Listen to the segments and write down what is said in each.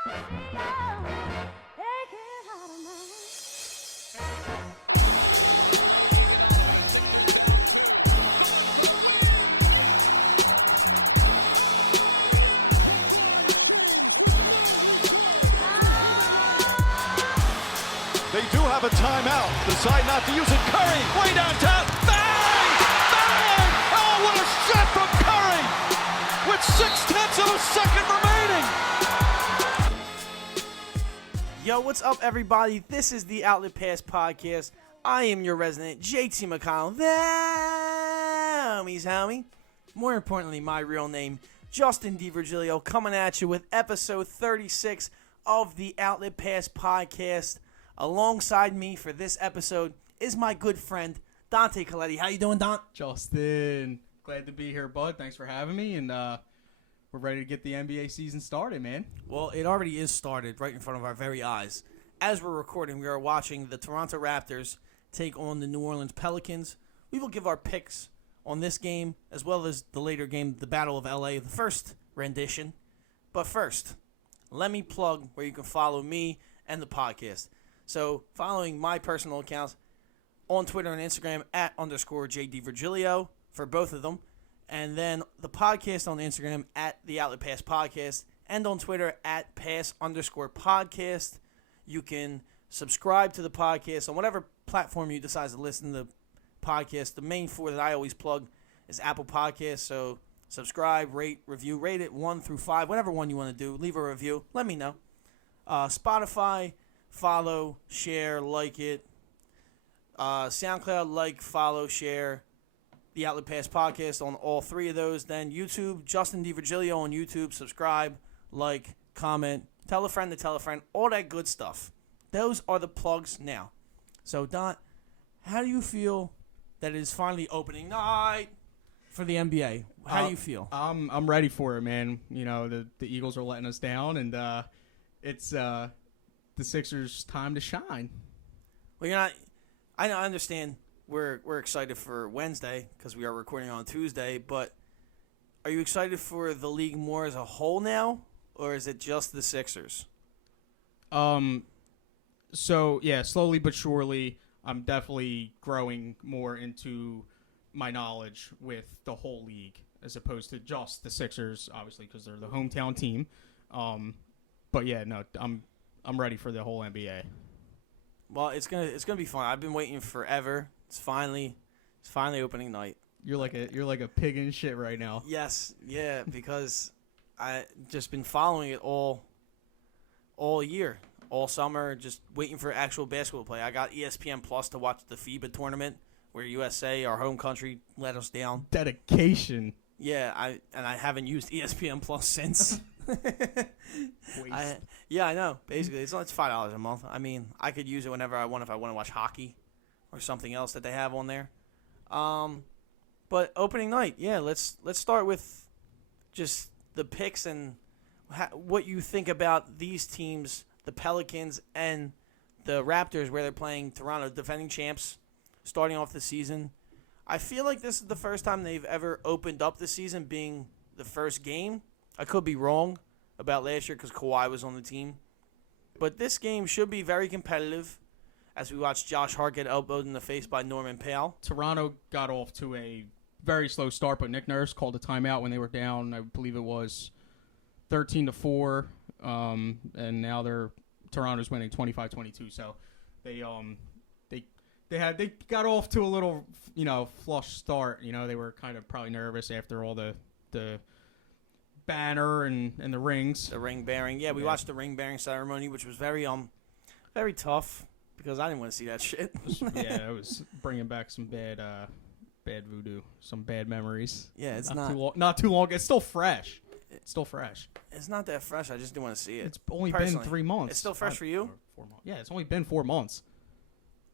They do have a timeout. Decide not to use it. Curry, way downtown. Bang! Bang! Oh, what a shot from Curry! With 0.6 of a second remaining. Yo, what's up, everybody? This is the Outlet Pass Podcast. I am your resident JT McConnell. The homie. More importantly, my real name, Justin DiVirgilio, coming at you with episode 36 of the Outlet Pass Podcast. Alongside me for this episode is my good friend, Dante Coletti. How you doing, Dante? Justin, glad to be here, bud. Thanks for having me, and we're ready to get the NBA season started, man. Well, it already is started right in front of our very eyes. As we're recording, we are watching the Toronto Raptors take on the New Orleans Pelicans. We will give our picks on this game, as well as the later game, the Battle of LA, the first rendition. But first, let me plug where you can follow me and the podcast. So, following my personal accounts on Twitter and Instagram @_JDVirgilio for both of them. And then the podcast on Instagram @The Outlet Pass Podcast. And on Twitter @pass_podcast. You can subscribe to the podcast on whatever platform you decide to listen to the podcast. The main four that I always plug is Apple Podcasts. So, subscribe, rate, review. Rate it 1 through 5, whatever one you want to do. Leave a review. Let me know. Spotify. Follow, share, like it. SoundCloud, like, follow, share. The Outlet Pass Podcast on all three of those. Then YouTube, Justin DiVirgilio on YouTube. Subscribe, like, comment. Tell a friend to tell a friend. All that good stuff. Those are the plugs now. So, Don, how do you feel that it is finally opening night for the NBA? How do you feel? I'm ready for it, man. You know, the Eagles are letting us down, and it's the Sixers' time to shine. Well, you're not. I understand we're excited for Wednesday because we are recording on Tuesday. But are you excited for the league more as a whole now, or is it just the Sixers? So yeah, slowly but surely, I'm definitely growing more into my knowledge with the whole league as opposed to just the Sixers, obviously because they're the hometown team. But yeah, no, I'm ready for the whole NBA. Well, it's gonna be fun. I've been waiting forever. It's finally opening night. You're like a pig in shit right now. Yes, yeah, because I just been following it all year, all summer, just waiting for actual basketball play. I got ESPN Plus to watch the FIBA tournament where USA, our home country, let us down. Dedication. Yeah, I haven't used ESPN Plus since. I know. Basically, it's $5 a month. I mean, I could use it whenever I want if I want to watch hockey or something else that they have on there. But opening night, yeah. Let's start with just the picks and what you think about these teams, the Pelicans and the Raptors, where they're playing Toronto, defending champs, starting off the season. I feel like this is the first time they've ever opened up the season being the first game. I could be wrong about last year because Kawhi was on the team. But this game should be very competitive as we watch Josh Hart get elbowed in the face by Norman Powell. Toronto got off to a very slow start, but Nick Nurse called a timeout when they were down. I believe it was 13-4, and now Toronto's winning 25-22. So they got off to a little flush start. They were kind of probably nervous after all the banner and the rings. The ring bearing. Yeah, we watched the ring bearing ceremony, which was very tough because I didn't want to see that shit. Yeah, it was bringing back some bad voodoo, some bad memories. Yeah, it's not too long. It's still fresh. It's not that fresh. I just didn't want to see it. It's only been 3 months. It's still fresh for you? 4 months. Yeah, it's only been 4 months.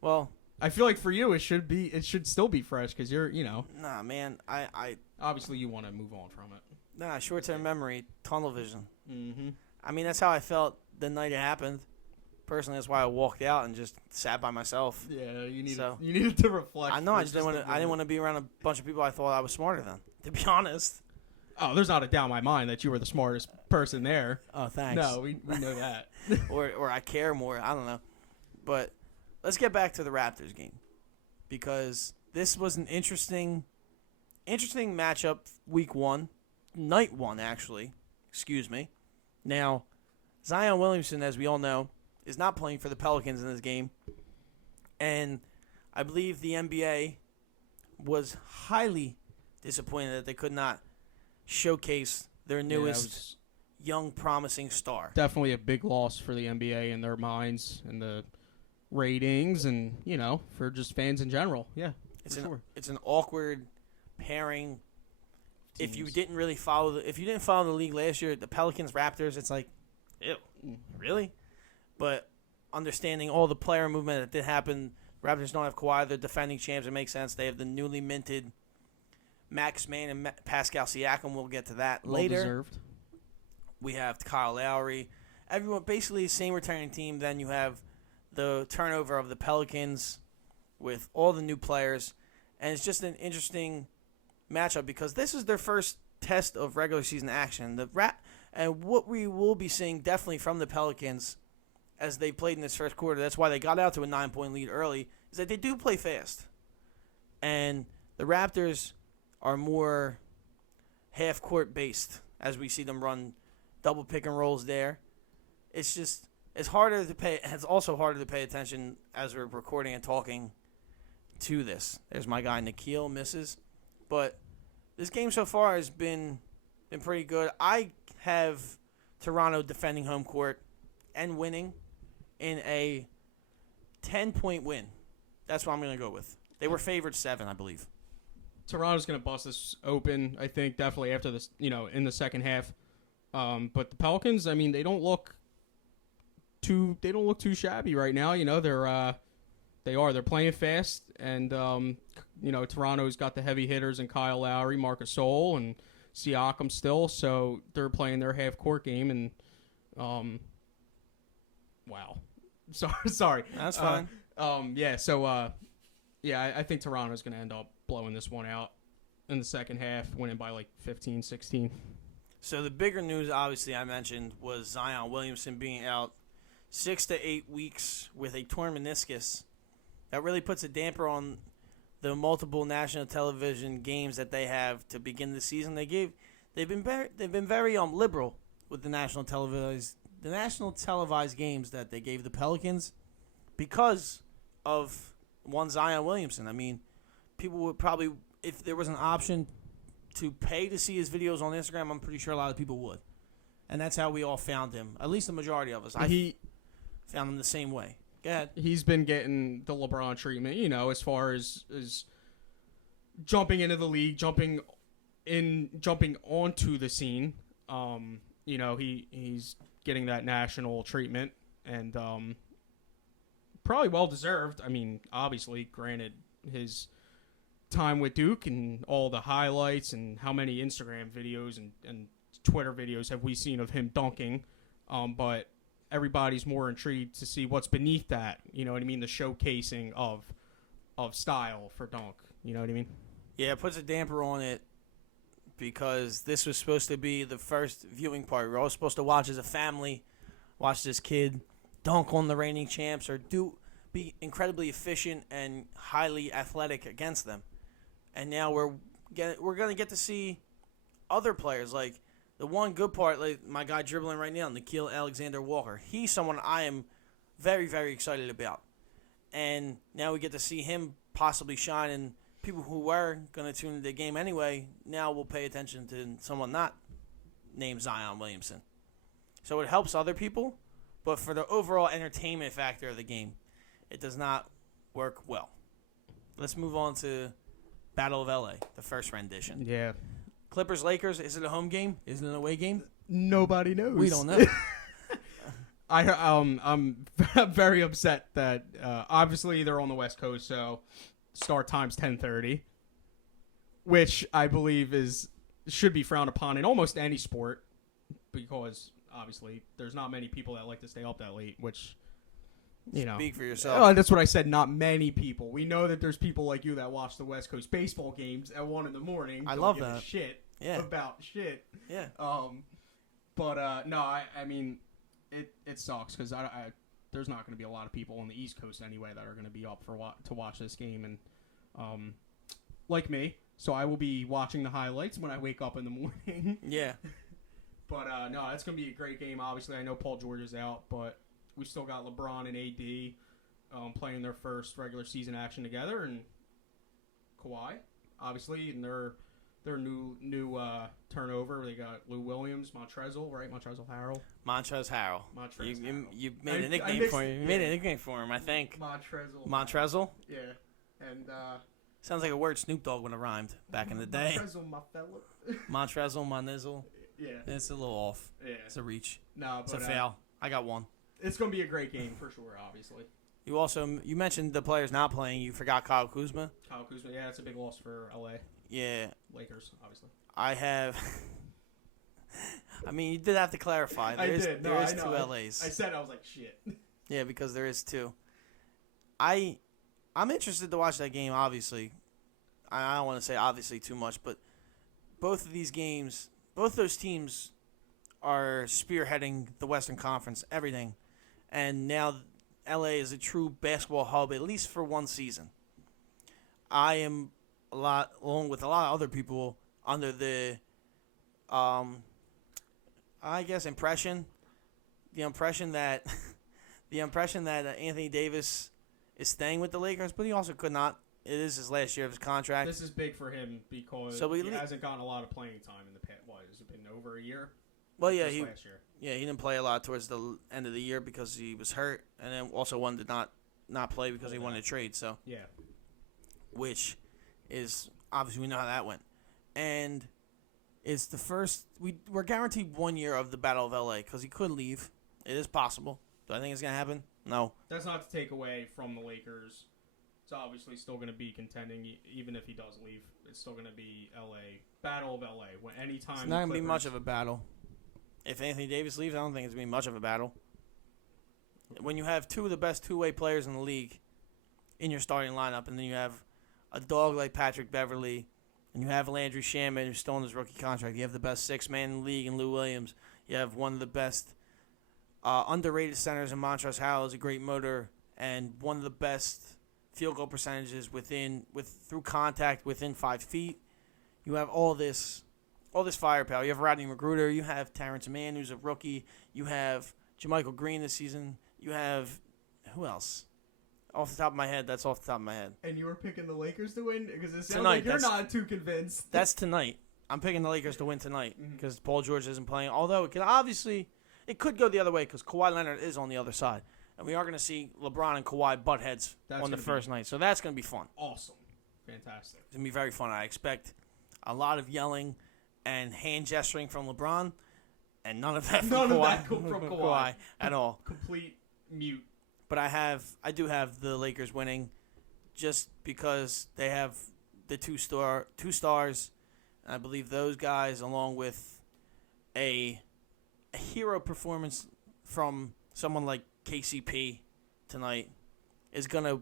Well, I feel like for you it should still be fresh because you're Nah, man. I obviously you want to move on from it. Nah, short-term memory, tunnel vision. Mm-hmm. I mean, that's how I felt the night it happened. Personally, that's why I walked out and just sat by myself. Yeah, you needed to reflect. I know. I didn't want to be around a bunch of people I thought I was smarter than. To be honest. Oh, there's not a doubt in my mind that you were the smartest person there. Oh, thanks. No, we know that. or I care more. I don't know. But let's get back to the Raptors game, because this was an interesting matchup night one, actually. Excuse me. Now, Zion Williamson, as we all know, is not playing for the Pelicans in this game. And I believe the NBA was highly disappointed that they could not showcase their newest young, promising star. Definitely a big loss for the NBA in their minds and the ratings and, for just fans in general. Yeah, it's an awkward pairing. Teams. If you didn't follow the league last year, the Pelicans, Raptors, it's like, ew, really? But understanding all the player movement that did happen, Raptors don't have Kawhi, they're defending champs, it makes sense. They have the newly minted Max Mann and Pascal Siakam. We'll get to that later. Deserved. We have Kyle Lowry. Everyone, basically the same returning team. Then you have the turnover of the Pelicans with all the new players. And it's just an interesting matchup because this is their first test of regular season action. And what we will be seeing definitely from the Pelicans as they played in this first quarter, that's why they got out to a 9-point lead early, is that they do play fast. And the Raptors are more half-court based as we see them run double pick and rolls there. It's also harder to pay attention as we're recording and talking to this. There's my guy Nikhil, misses. But this game so far has been pretty good. I have Toronto defending home court and winning in a 10-point win. That's what I'm going to go with. They were favored 7, I believe. Toronto's going to bust this open, I think, definitely after this, in the second half. But the Pelicans, I mean, they don't look too shabby right now. They're playing fast, and Toronto's got the heavy hitters and Kyle Lowry, Marc Gasol, and Siakam still, so they're playing their half court game. And wow, sorry, that's fine. I think Toronto's going to end up blowing this one out in the second half, winning by like 15, 16. So the bigger news, obviously, I mentioned, was Zion Williamson being out 6 to 8 weeks with a torn meniscus. That really puts a damper on the multiple national television games that they have to begin the season. They've been very liberal with the national televised games that they gave the Pelicans because of one Zion Williamson. I mean, people would probably, if there was an option to pay to see his videos on Instagram, I'm pretty sure a lot of people would. And that's how we all found him. At least the majority of us. I found him the same way. Go ahead. He's been getting the LeBron treatment, as far as jumping into the league, jumping onto the scene. He's getting that national treatment, and probably well deserved. I mean, obviously, granted his time with Duke and all the highlights and how many Instagram videos and Twitter videos have we seen of him dunking, but everybody's more intrigued to see what's beneath that. You know what I mean? The showcasing of style for dunk. You know what I mean? Yeah, it puts a damper on it because this was supposed to be the first viewing party. We're all supposed to watch as a family, watch this kid dunk on the reigning champs or be incredibly efficient and highly athletic against them. And now we're going to get to see other players. Like the one good part, like my guy dribbling right now, Nikhil Alexander-Walker. He's someone I am very, very excited about. And now we get to see him possibly shine, and people who were going to tune into the game anyway now will pay attention to someone not named Zion Williamson. So it helps other people, but for the overall entertainment factor of the game, it does not work well. Let's move on to Battle of LA, the first rendition. Yeah. Clippers-Lakers, is it a home game? Is it an away game? Nobody knows. We don't know. I'm very upset that obviously they're on the West Coast, so start time's 10:30, which I believe should be frowned upon in almost any sport because obviously there's not many people that like to stay up that late, which Speak for yourself. Oh, that's what I said. Not many people. We know that there's people like you that watch the West Coast baseball games at 1 a.m. I love that. Shit. about shit. Yeah. But no, I mean, it sucks because there's not going to be a lot of people on the East Coast anyway that are going to be up to watch this game, and like me, so I will be watching the highlights when I wake up in the morning. Yeah. But no, it's going to be a great game. Obviously, I know Paul George is out, but we still got LeBron and AD playing their first regular season action together, and Kawhi, obviously, and their new turnover. They got Lou Williams, Montrezl, right? Montrezl Harrell. Montrezl Harrell. Harrell. You made a nickname for him. You made a nickname for him, I think. Montrezl. Yeah, and sounds like a word Snoop Dogg would have rhymed back in the day. Montrezl, my fella. Montrezl, Monizzle. Yeah, it's a little off. Yeah, it's a reach. No, it's a fail. I got one. It's gonna be a great game for sure. Obviously. You mentioned the players not playing. You forgot Kyle Kuzma. Yeah, it's a big loss for LA. Yeah. Lakers, obviously. I have. I mean, you did have to clarify. There is two LAs. I said I was like shit. Yeah, because there is two. I'm interested to watch that game. Obviously, I don't want to say obviously too much, but both of these games, both those teams, are spearheading the Western Conference. Everything, and now LA is a true basketball hub, at least for one season. I am along with a lot of other people, under the, I guess, impression that Anthony Davis is staying with the Lakers, but he also could not. It is his last year of his contract. This is big for him because he hasn't gotten a lot of playing time in the past. What, has it been over a year? Well, yeah, last year. Yeah, he didn't play a lot towards the end of the year because he was hurt, and then also wanted to not play because he wanted to trade. So yeah, which is obviously we know how that went, and it's the first we're guaranteed 1 year of the Battle of LA because he could leave. It is possible. Do I think it's gonna happen? No. That's not to take away from the Lakers. It's obviously still going to be contending, even if he does leave. It's still going to be LA. Battle of LA. Anytime it's not going to be much of a battle. If Anthony Davis leaves, I don't think it's going to be much of a battle. When you have two of the best two-way players in the league in your starting lineup, and then you have a dog like Patrick Beverley, and you have Landry Shamet, who's still in his rookie contract. You have the best six-man in the league in Lou Williams. You have one of the best underrated centers in Montrezl Harrell, who's a great motor, and one of the best field goal percentages through contact within 5 feet. You have all this firepower. You have Rodney Magruder. You have Terrence Mann, who's a rookie. You have JaMychal Green this season. You have who else? Off the top of my head, that's off the top of my head. And you were picking the Lakers to win because it sounds tonight, like you're not too convinced. That's tonight. I'm picking the Lakers to win tonight because Paul George isn't playing. Although it could go the other way because Kawhi Leonard is on the other side. And we are going to see LeBron and Kawhi butt heads on the first night. So that's going to be fun. Awesome. Fantastic. It's going to be very fun. I expect a lot of yelling and hand gesturing from LeBron and none of that from Kawhi at all. Complete mute. But I do have the Lakers winning just because they have the two stars. And I believe those guys, along with a hero performance from someone like KCP tonight, is going to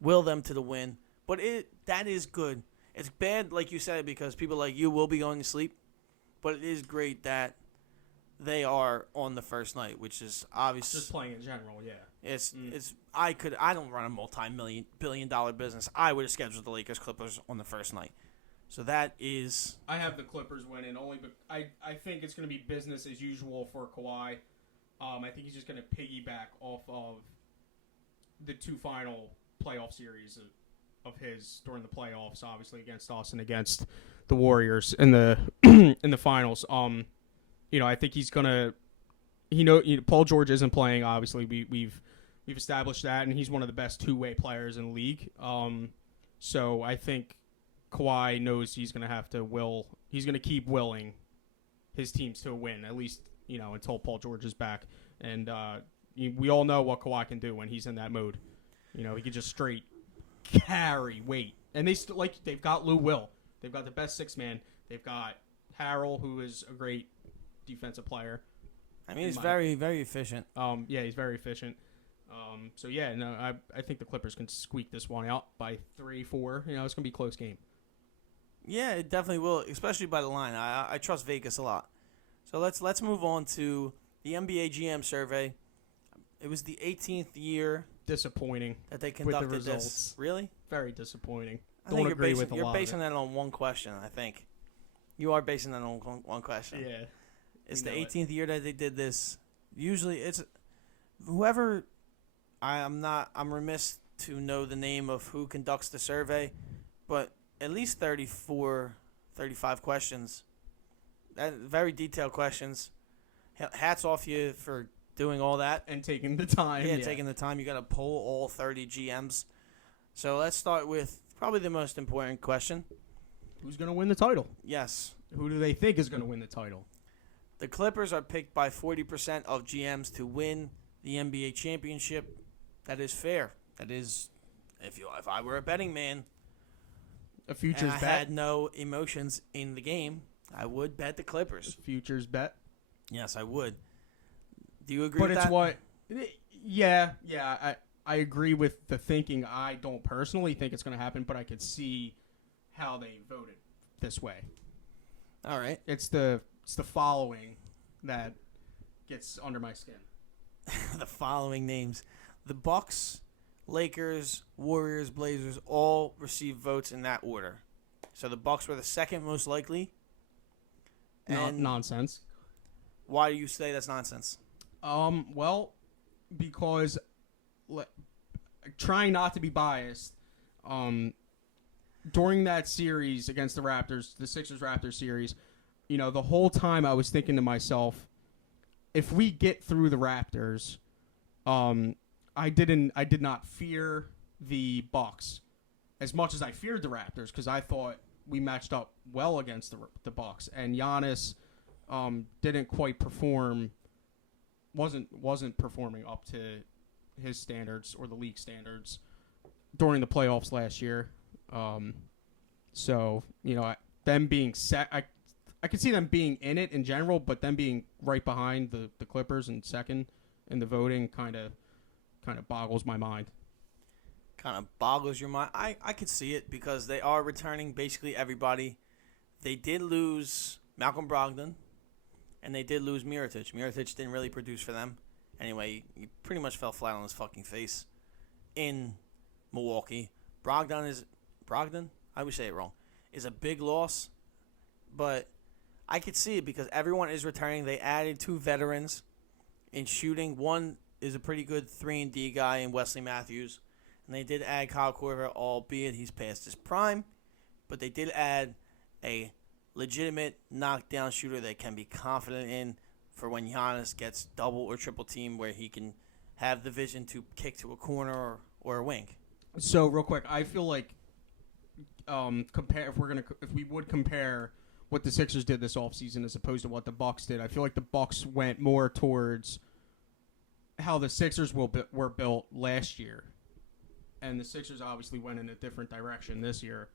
will them to the win. But that is good. It's bad, like you said, because people like you will be going to sleep. But it is great that they are on the first night, which is obviously just playing in general, yeah. I don't run a multi-billion-dollar business. I would have scheduled the Lakers Clippers on the first night. So that is. I have the Clippers winning only, but I think it's going to be business as usual for Kawhi. I think he's just going to piggyback off of the two final playoff series of his during the playoffs, obviously against us and against the Warriors in the in the finals. I think he's going to. Paul George isn't playing. Obviously, we've established that, and he's one of the best two-way players in the league. So I think Kawhi knows he's going to have to he's going to keep willing his teams to win, at least, until Paul George is back. And we all know what Kawhi can do when he's in that mode. He can just straight carry weight. And they've got Lou Will. They've got the best six-man. They've got Harrell, who is a great defensive player. I mean, he's very, very efficient. Yeah, he's very efficient. I think the Clippers can squeak this one out by 3-4. It's going to be a close game. Yeah, it definitely will, especially by the line. I trust Vegas a lot. So let's move on to the NBA GM survey. It was the 18th year Disappointing that they conducted with the this. results. Really? Very disappointing. I think Don't agree with a lot You're of basing it. that on one question, I think. You are basing that on one question. Yeah. It's You the know it. 18th year that they did this. Usually it's whoever I'm remiss to know the name of who conducts the survey, but at least 34, 35 questions. Very detailed questions. Hats off you for doing all that. And taking the time. Yeah, taking the time. You got to poll all 30 GMs. So let's start with probably the most important question. Who's going to win the title? Yes. Who do they think is going to win the title? The Clippers are picked by 40% of GMs to win the NBA championship. That is fair. That is, if I were a betting man, A futures and I bet. had no emotions in the game, I would bet the Clippers. Futures bet. Yes, I would. Do you agree But with it's that? what. Yeah. I agree with the thinking. I don't personally think it's going to happen, but I could see how they voted this way. All right. It's the following that gets under my skin. The following names: the Bucks, Lakers, Warriors, Blazers all received votes in that order. So the Bucks were the second most likely. And Nonsense. why do you say that's nonsense? Well, because trying not to be biased, during that series against the Raptors, the Sixers-Raptors series, the whole time I was thinking to myself, if we get through the Raptors, I did not fear the Bucks as much as I feared the Raptors because I thought we matched up well against the Bucks, and Giannis didn't quite perform, wasn't performing up to his standards or the league standards during the playoffs last year. So them being set, I could see them being in it in general, but them being right behind the Clippers and second in the voting kind of boggles my mind. Kind of boggles your mind. I could see it because they are returning basically everybody. They did lose Malcolm Brogdon, and they did lose Mirotic. Mirotic didn't really produce for them. Anyway, he pretty much fell flat on his fucking face in Milwaukee. Brogdon? I always say it wrong. Is a big loss, but I could see it because everyone is returning. They added 2 veterans in shooting. One is a pretty good 3-and-D guy in Wesley Matthews. And they did add Kyle Korver, albeit he's past his prime. But they did add a legitimate knockdown shooter they can be confident in for when Giannis gets double or triple team where he can have the vision to kick to a corner or a wing. So real quick, I feel like if we would compare what the Sixers did this offseason as opposed to what the Bucks did, I feel like the Bucks went more towards how the Sixers were built last year. And the Sixers obviously went in a different direction this year.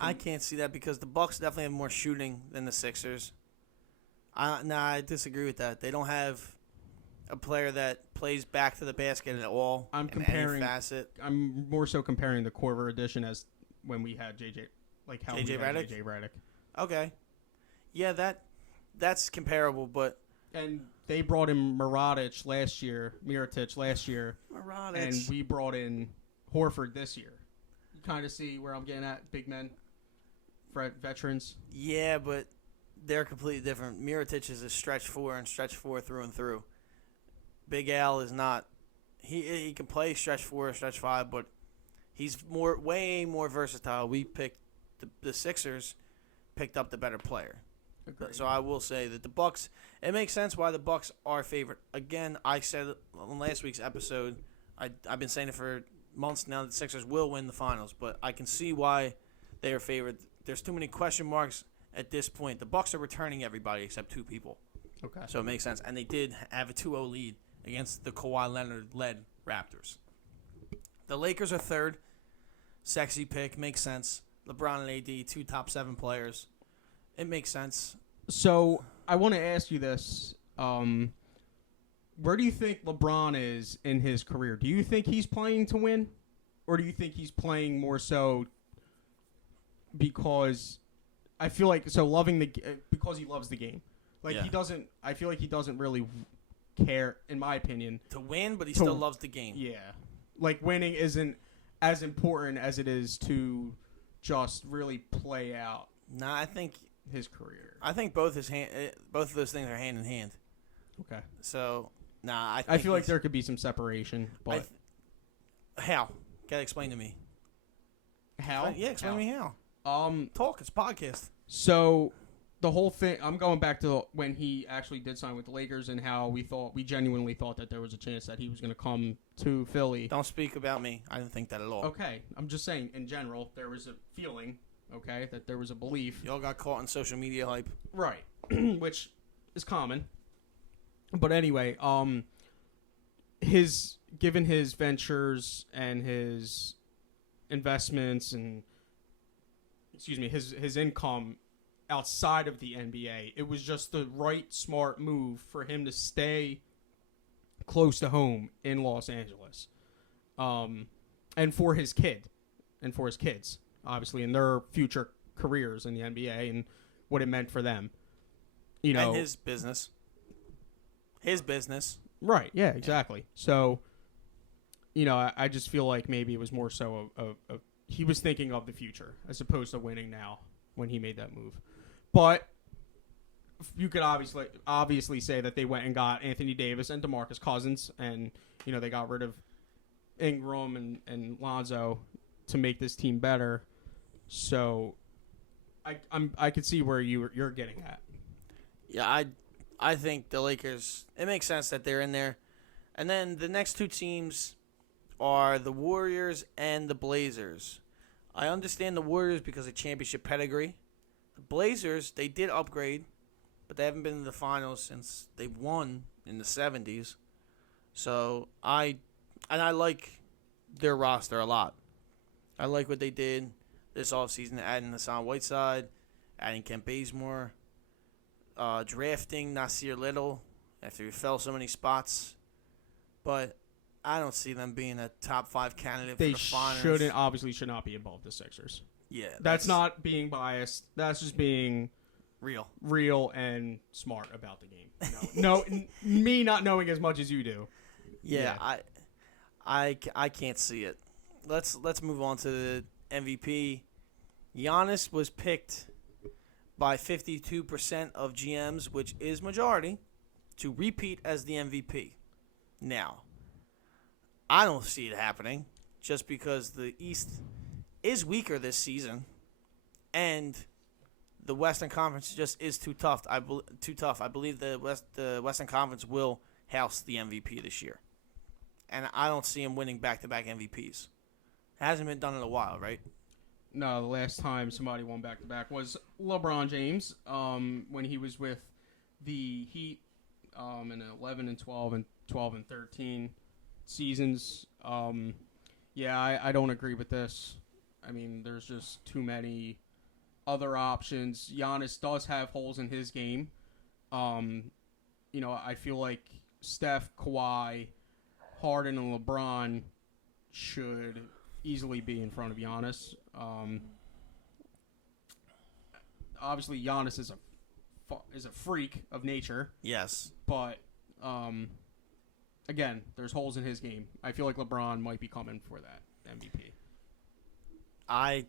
I can't see that because the Bucks definitely have more shooting than the Sixers. I disagree with that. They don't have a player that plays back to the basket at all. I'm more so comparing the Korver edition as when we had JJ Redick. Okay, yeah, that's comparable, but and they brought in Mirotic last year, and we brought in Horford this year. You kind of see where I'm getting at, big men, veterans. Yeah, but they're completely different. Mirotic is a stretch 4 and stretch 4 through and through. Big Al is not. He can play stretch 4 or stretch 5, but he's way more versatile. We picked the Sixers picked up the better player. Agreed. So I will say that the Bucks. It makes sense why the Bucks are favored. Again, I said on last week's episode, I've been saying it for months now that the Sixers will win the finals, but I can see why they are favored. There's too many question marks at this point. The Bucks are returning everybody except 2 people. Okay. So it makes sense. And they did have a 2-0 lead against the Kawhi Leonard-led Raptors. The Lakers are third. Sexy pick. Makes sense. LeBron and AD, 2 top 7 players. It makes sense. So I want to ask you this. Where do you think LeBron is in his career? Do you think he's playing to win? Or do you think he's playing more so because I feel like because he loves the game. Like he doesn't. I feel like he doesn't really care, in my opinion, to win, but he still loves the game. Yeah, like winning isn't as important as it is to just really play out. Nah, I think his career. I think both of those things are hand in hand. Okay. So, I feel like there could be some separation, but how? Gotta explain to me. How? Explain to me how. Talk. It's a podcast. So the whole thing, I'm going back to when he actually did sign with the Lakers and how we genuinely thought that there was a chance that he was going to come to Philly. Don't speak about me. I didn't think that at all. Okay. I'm just saying, in general, there was a feeling, okay, that there was a belief. Y'all got caught in social media hype. Right. Which is common. But anyway, given his ventures and his investments and, his income outside of the NBA, it was just the right, smart move for him to stay close to home in Los Angeles, and for his kids, obviously, in their future careers in the NBA and what it meant for them. And his business. Right, yeah, exactly. So, I just feel like maybe it was more so he was thinking of the future as opposed to winning now when he made that move. But you could obviously say that they went and got Anthony Davis and DeMarcus Cousins, and they got rid of Ingram and Lonzo to make this team better. So I could see where you're getting at. Yeah, I think the Lakers, it makes sense that they're in there. And then the next two teams are the Warriors and the Blazers. I understand the Warriors because of championship pedigree. The Blazers, they did upgrade, but they haven't been in the finals since they won in the 70s. So I like their roster a lot. I like what they did this offseason, adding Hassan Whiteside, adding Kent Bazemore, drafting Nasir Little after he fell so many spots. But I don't see them being a top 5 candidate for the finals. They obviously should not be above the Sixers. Yeah. That's not being biased. That's just being real and smart about the game. No, me not knowing as much as you do. Yeah. I can't see it. Let's move on to the MVP. Giannis was picked by 52% of GMs, which is majority, to repeat as the MVP. Now, I don't see it happening just because the East is weaker this season, and the Western Conference just is too tough. I believe the Western Conference will house the MVP this year, and I don't see him winning back-to-back MVPs. It hasn't been done in a while, right? No, the last time somebody won back-to-back was LeBron James when he was with the Heat in 11 and 12 and 12 and 13 seasons. I don't agree with this. I mean, there's just too many other options. Giannis does have holes in his game. I feel like Steph, Kawhi, Harden, and LeBron should easily be in front of Giannis. Obviously, Giannis is a freak of nature. Yes. But again, there's holes in his game. I feel like LeBron might be coming for that MVP. I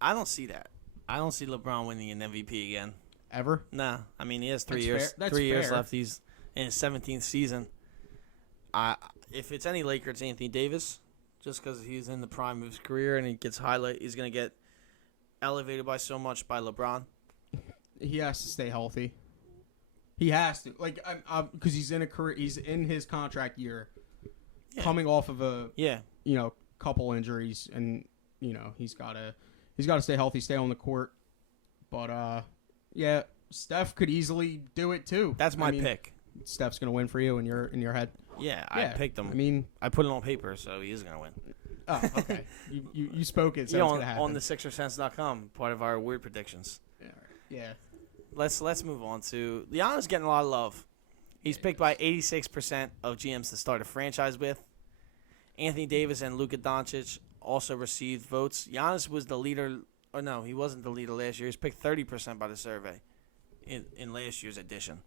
don't see that. I don't see LeBron winning an MVP again. Ever? Nah. I mean, he has 3 That's years. fair. That's 3 years fair. left. He's in his 17th season. If it's any Laker, it's Anthony Davis, just because he's in the prime of his career and he gets highlight. He's gonna get elevated by so much by LeBron. He has to stay healthy. He has to, because he's in a career. He's in his contract year, coming off of a couple injuries, and he's got to stay healthy, stay on the court. But Steph could easily do it too. That's my pick. Steph's gonna win for you in your head. Yeah, I picked him. I mean, I put it on paper, so he is gonna win. Oh, okay. you spoke it, so it's gonna happen. On the SixerSense.com, part of our weird predictions. Yeah. Let's move on to Giannis getting a lot of love. He's picked by 86% of GMs to start a franchise with. Anthony Davis and Luka Doncic also received votes. Giannis was the leader Oh no, he wasn't the leader last year. He was picked 30% by the survey in last year's edition.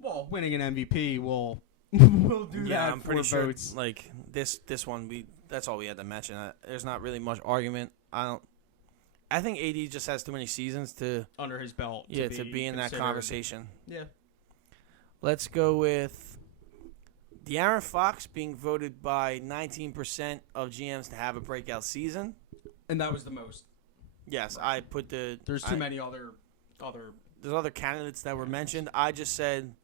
Well, winning an MVP will do Yeah, that I'm for pretty sure. votes. Like this one, that's all we had to mention. There's not really much argument. I think AD just has too many seasons to Under his belt. to be in that conversation. Yeah. Let's go with De'Aaron Fox being voted by 19% of GMs to have a breakout season. And that was the most. Yes, I put the. There's too many other. There's other candidates that were mentioned. I just said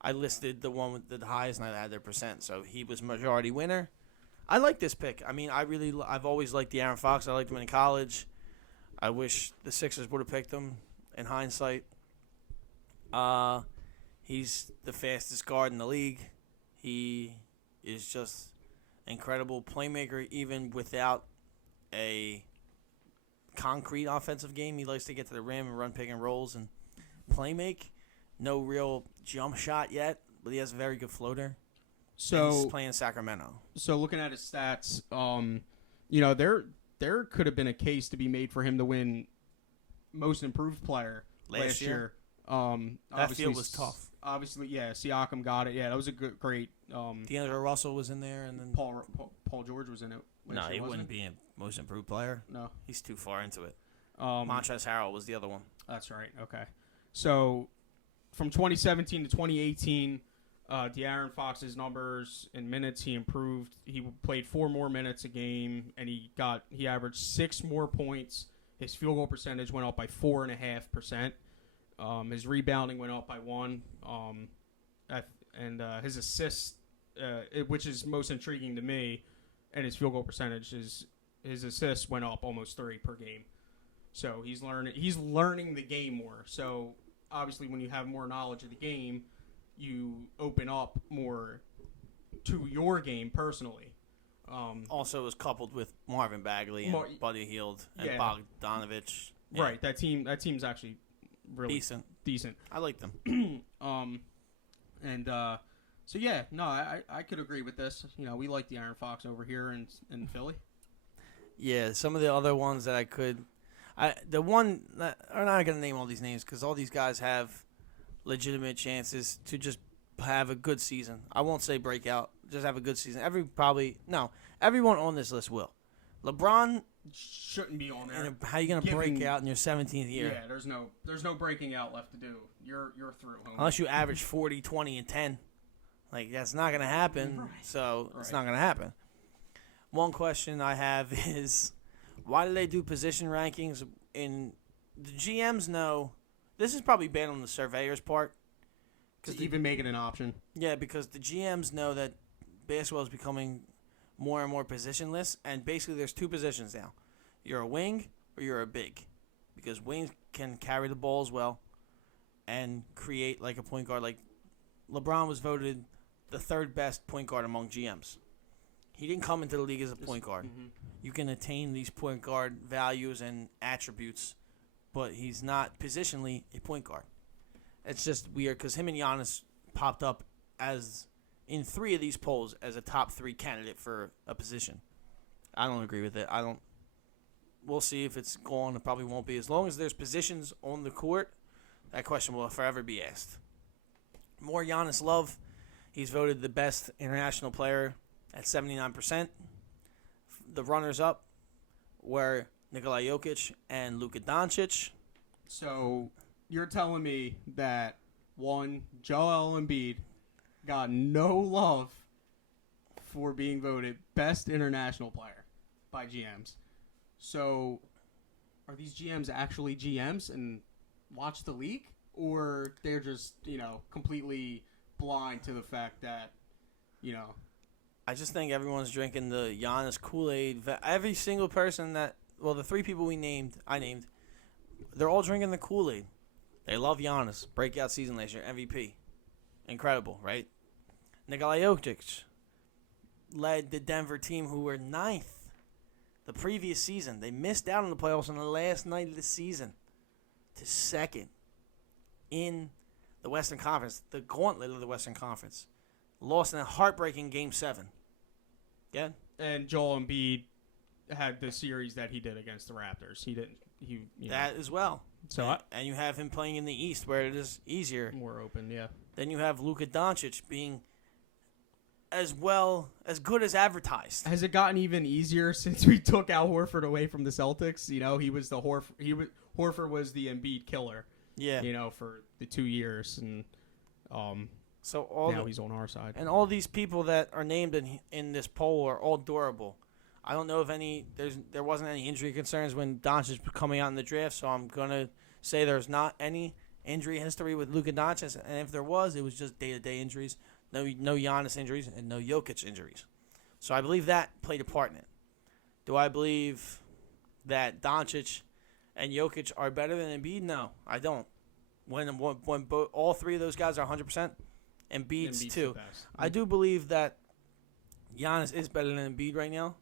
I listed the one with the highest, and I had their percent. So he was majority winner. I like this pick. I mean, I've always liked De'Aaron Fox. I liked him in college. I wish the Sixers would have picked him. In hindsight, he's the fastest guard in the league. He is just incredible playmaker, even without a concrete offensive game. He likes to get to the rim and run pick and rolls and play make. No real jump shot yet, but he has a very good floater. So and he's playing in Sacramento. So looking at his stats, there could have been a case to be made for him to win Most Improved Player last year. That field was tough. Obviously, yeah. Siakam got it. Yeah, that was a great. D'Angelo Russell was in there, and then Paul George was in it. No, he wouldn't be a Most Improved Player. No, he's too far into it. Montrezl Harrell was the other one. That's right. Okay, so from 2017 to 2018, De'Aaron Fox's numbers in minutes, he improved. He played 4 more minutes a game, and he averaged 6 more points. His field goal percentage went up by 4.5%. His rebounding went up by 1. And his assists, which is most intriguing to me, and his field goal percentage his assists went up almost 3 per game. So he's learning the game more. So obviously, when you have more knowledge of the game, you open up more to your game personally. Also, it was coupled with Marvin Bagley and Buddy Hield and Bogdanovich. Yeah. Right, that team's actually really decent. I like them. So yeah, no, I could agree with this. We like the De'Aaron Fox over here in Philly. Yeah, some of the other ones that I'm not going to name all these names because all these guys have legitimate chances to just have a good season. I won't say breakout, just have a good season. Everyone on this list will. LeBron shouldn't be on there. How are you going to break out in your 17th year? Yeah, there's no breaking out left to do. You're through. Homie. Unless you average 40, 20, and 10. Like, that's not going to happen. Right. So it's not going to happen. One question I have is, why do they do position rankings? The GMs know, this is probably bad on the surveyor's part. To even make it an option. Yeah, because the GMs know that basketball is becoming more and more positionless, and basically there's 2 positions now. You're a wing or you're a big, because wings can carry the ball as well and create like a point guard. Like LeBron was voted the 3rd best point guard among GMs. He didn't come into the league as a point guard. Mm-hmm. You can attain these point guard values and attributes, but he's not positionally a point guard. It's just weird because him and Giannis popped up as in 3 of these polls as a top 3 candidate for a position. I don't agree with it. We'll see if it's gone. It probably won't be. As long as there's positions on the court, that question will forever be asked. More Giannis love. He's voted the best international player at 79%. The runners-up were Nikola Jokic and Luka Doncic. So you're telling me that, one, Joel Embiid got no love for being voted best international player by GMs. So are these GMs actually GMs and watch the league? Or they're just, completely blind to the fact that, I just think everyone's drinking the Giannis Kool-Aid. Every single person the 3 people I named, they're all drinking the Kool-Aid. They love Giannis. Breakout season last year, MVP. Incredible, right? Nikola Jokic led the Denver team, who were 9th the previous season. They missed out on the playoffs on the last night of the season to 2nd in the Western Conference, the gauntlet of the Western Conference. Lost in a heartbreaking Game 7. Yeah? And Joel Embiid had the series that he did against the Raptors. He That as well. So and you have him playing in the East where it is easier. More open, yeah. Then you have Luka Doncic being as good as advertised. Has it gotten even easier since we took Al Horford away from the Celtics? He was the Horford was the Embiid killer. Yeah. For the 2 years, and so now he's on our side. And all these people that are named in this poll are all durable. I don't know if there wasn't any injury concerns when Doncic was coming out in the draft, so I'm gonna say there's not any injury history with Luka Doncic, and if there was, it was just day-to-day injuries. No Giannis injuries and no Jokic injuries. So I believe that played a part in it. Do I believe that Doncic and Jokic are better than Embiid? No, I don't. When all three of those guys are 100%, Embiid's too. I do believe that Giannis is better than Embiid right now.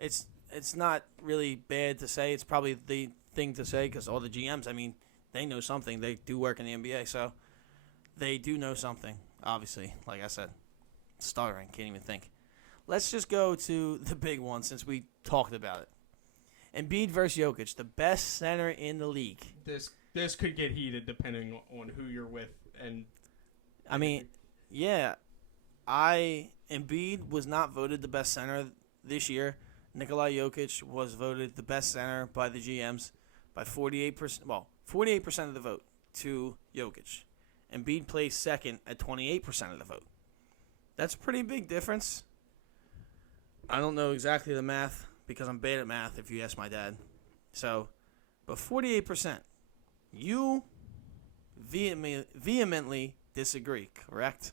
It's not really bad to say. It's probably the thing to say because all the GMs, they know something. They do work in the NBA, so they do know something. Obviously, like I said, stuttering, can't even think. Let's just go to the big one since we talked about it. Embiid versus Jokic, the best center in the league. This could get heated depending on who you're with, and Embiid was not voted the best center this year. Nikola Jokic was voted the best center by the GMs by 48%. Well, 48% of the vote to Jokic. Embiid placed second at 28% of the vote. That's a pretty big difference. I don't know exactly the math because I'm bad at math, if you ask my dad. But 48%. You vehemently disagree, correct?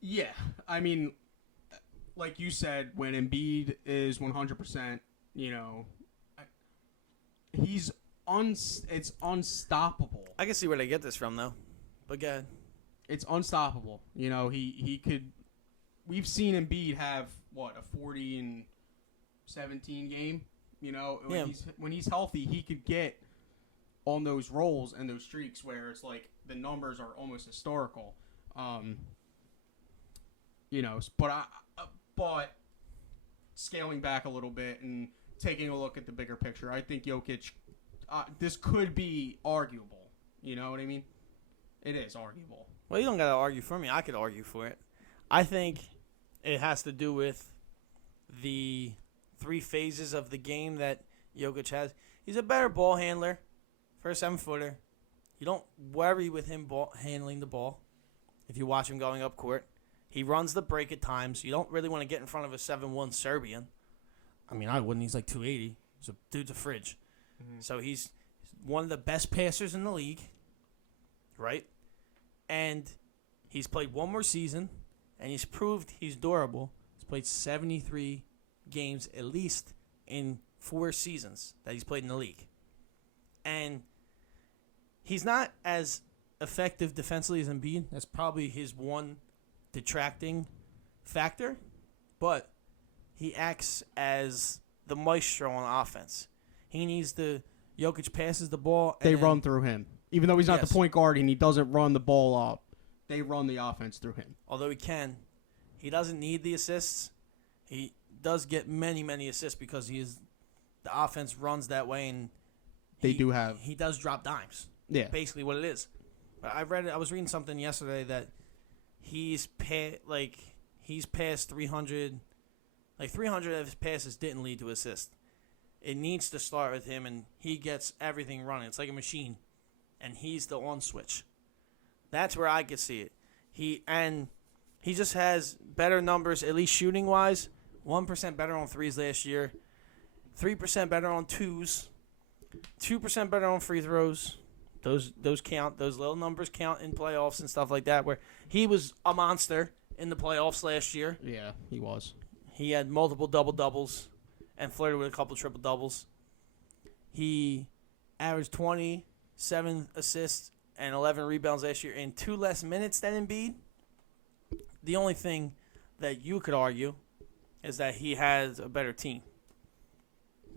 Yeah. Like you said, when Embiid is 100%, it's unstoppable. I can see where they get this from, though. But go ahead. It's unstoppable. He could. We've seen Embiid have a 40-17 game. When he's healthy, he could get on those rolls and those streaks where it's like the numbers are almost historical. But scaling back a little bit and taking a look at the bigger picture, I think Jokic. This could be arguable. You know what I mean? It is arguable. Well, you don't got to argue for me. I could argue for it. I think it has to do with the three phases of the game that Jokic has. He's a better ball handler for a 7-footer. You don't worry with him handling the ball if you watch him going up court. He runs the break at times. You don't really want to get in front of a 7'1" Serbian. I wouldn't. He's like 280. So dude's a fridge. Mm-hmm. So he's one of the best passers in the league, right? And he's played one more season, and he's proved he's durable. He's played 73 games at least in 4 seasons that he's played in the league. And he's not as effective defensively as Embiid. That's probably his one detracting factor. But he acts as the maestro on offense. He needs Jokic passes the ball. They run through him. Even though he's not the point guard and he doesn't run the ball up, they run the offense through him. Although he doesn't need the assists. He does get many, many assists because the offense runs that way, and he does drop dimes. Yeah, basically what it is. But I was reading something yesterday that he's passed 300. Like 300 of his passes didn't lead to assists. It needs to start with him, and he gets everything running. It's like a machine, and he's the on switch. That's where I could see it. He just has better numbers, at least shooting wise. 1% better on threes last year, 3% better on twos, 2% better on free throws. Those count. Those little numbers count in playoffs and stuff like that. Where he was a monster in the playoffs last year. Yeah, he was. He had multiple double-doubles and flirted with a couple triple-doubles. He averaged 27 assists and 11 rebounds last year in 2 less minutes than Embiid. The only thing that you could argue is that he has a better team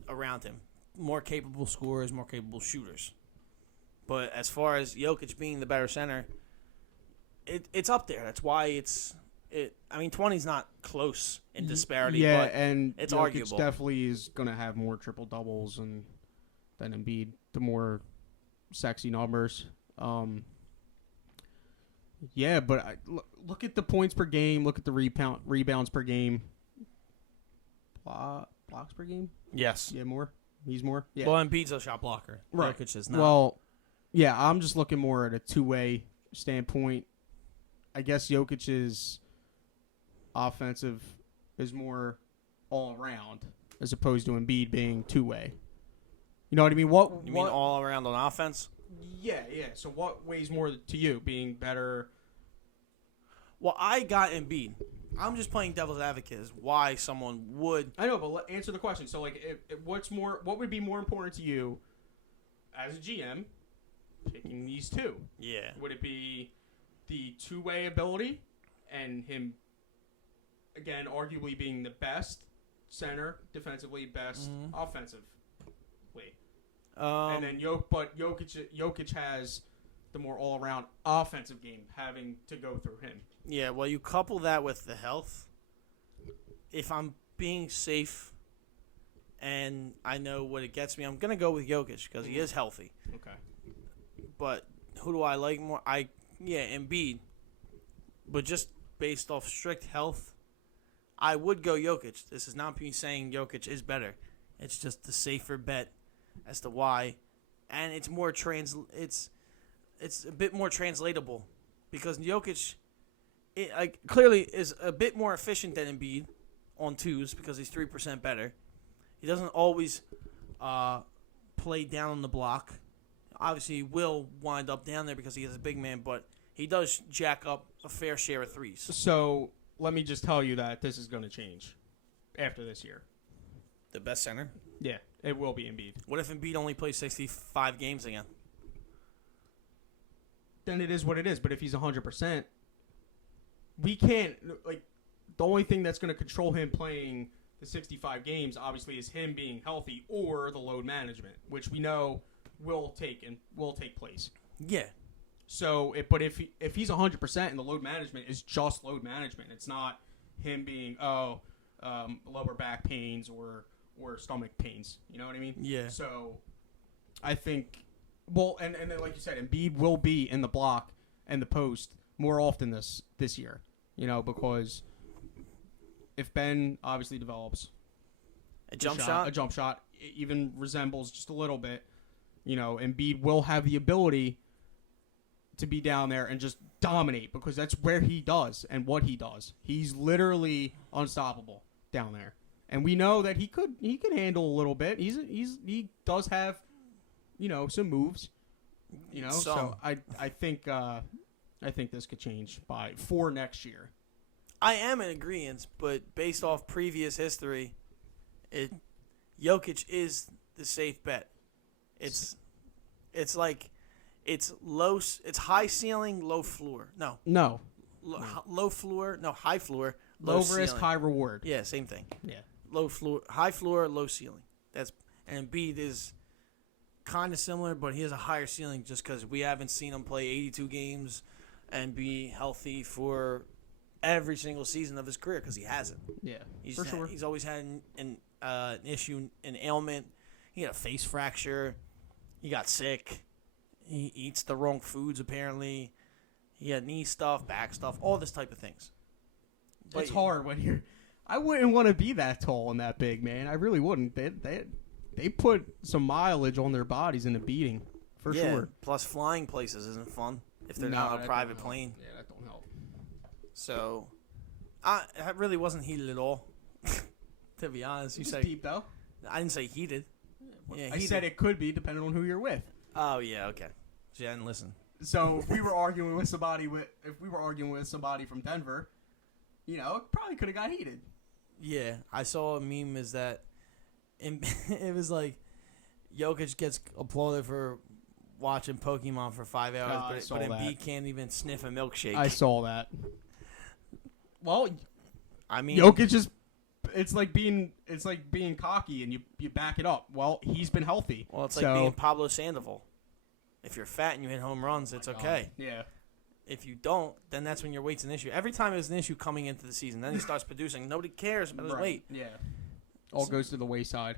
around him. More capable scorers, more capable shooters. But as far as Jokic being the better center, it's up there. That's why 20's not close in disparity, but and it's Jokic arguable. Definitely is going to have more triple doubles, and than Embiid. The more sexy numbers. Yeah, but look at the points per game. Look at the rebounds per game. Blocks per game? Yes. Yeah, more. He's more. Yeah. Well, Embiid's a shot blocker. Right. Jokic is not. Well, yeah, I'm just looking more at a two-way standpoint. I guess Jokic's offensive is more all around as opposed to Embiid being two-way. You know what I mean? You mean all around on offense? Yeah. So what weighs more to you? Being better? Well, I got Embiid. I'm just playing devil's advocate as why someone would. I know, but answer the question. So, like, what would be more important to you as a GM picking these two? Yeah. Would it be the two-way ability and him, again, arguably being the best center defensively, best offensively? And then Jokic has the more all-around offensive game having to go through him. Yeah, well, you couple that with the health. If I'm being safe and I know what it gets me, I'm going to go with Jokic because he is healthy. Okay. But who do I like more? Embiid. But just based off strict health, I would go Jokic. This is not me saying Jokic is better. It's just the safer bet as to why. And it's more it's a bit more translatable because Jokic clearly is a bit more efficient than Embiid on twos because he's 3% better. He doesn't always play down on the block. Obviously, he will wind up down there because he is a big man, but he does jack up a fair share of threes. So let me just tell you that this is going to change after this year. The best center? Yeah, it will be Embiid. What if Embiid only plays 65 games again? Then it is what it is. But if he's 100%, we can't, like, the only thing that's going to control him playing the 65 games, obviously, is him being healthy or the load management, which we know will take place. Yeah. So, but if he's 100% and the load management is just load management, it's not him being lower back pains or stomach pains. You know what I mean? Yeah. So, I think, well, and then like you said, Embiid will be in the block and the post more often this year. You know, because if Ben obviously develops a jump shot, even resembles just a little bit, you know, Embiid will have the ability to be down there and just dominate because that's where he does and what he does. He's literally unstoppable down there, and we know that he could handle a little bit. He does have, you know, some moves, you know. So I think this could change for next year. I am in agreement, but based off previous history, Jokic is the safe bet. It's like it's high ceiling, low floor. No. Low floor, no, high floor, low risk, high reward. Yeah, same thing. Yeah. Low floor, high floor, low ceiling. And Embiid is kind of similar, but he has a higher ceiling just because we haven't seen him play 82 games and be healthy for every single season of his career because he hasn't. Yeah, for sure. He's always had an issue, an ailment. He had a face fracture. He got sick. He eats the wrong foods, apparently. He had knee stuff, back stuff, all this type of things. But it's hard when you're... I wouldn't want to be that tall and that big, man. I really wouldn't. They put some mileage on their bodies in the beating, for sure. Plus flying places isn't fun if they're not on a private plane. Yeah, that don't help. So, I really wasn't heated at all, to be honest. You said deep, though. I didn't say heated. Yeah, I said it could be, depending on who you're with. Oh, yeah, okay. See, I didn't listen. So, if we were arguing with somebody from Denver, you know, it probably could have got heated. Yeah, I saw a meme is that it was like Jokic gets applauded for watching Pokemon for 5 hours, but Embiid can't even sniff a milkshake. I saw that. Well, I mean, Jokic is it's like being cocky and you back it up. Well, he's been healthy. Well, it's like being Pablo Sandoval. If you're fat and you hit home runs, it's okay. Yeah. If you don't, then that's when your weight's an issue. Every time it's an issue coming into the season, then he starts producing. Nobody cares about his weight. Yeah. All goes to the wayside.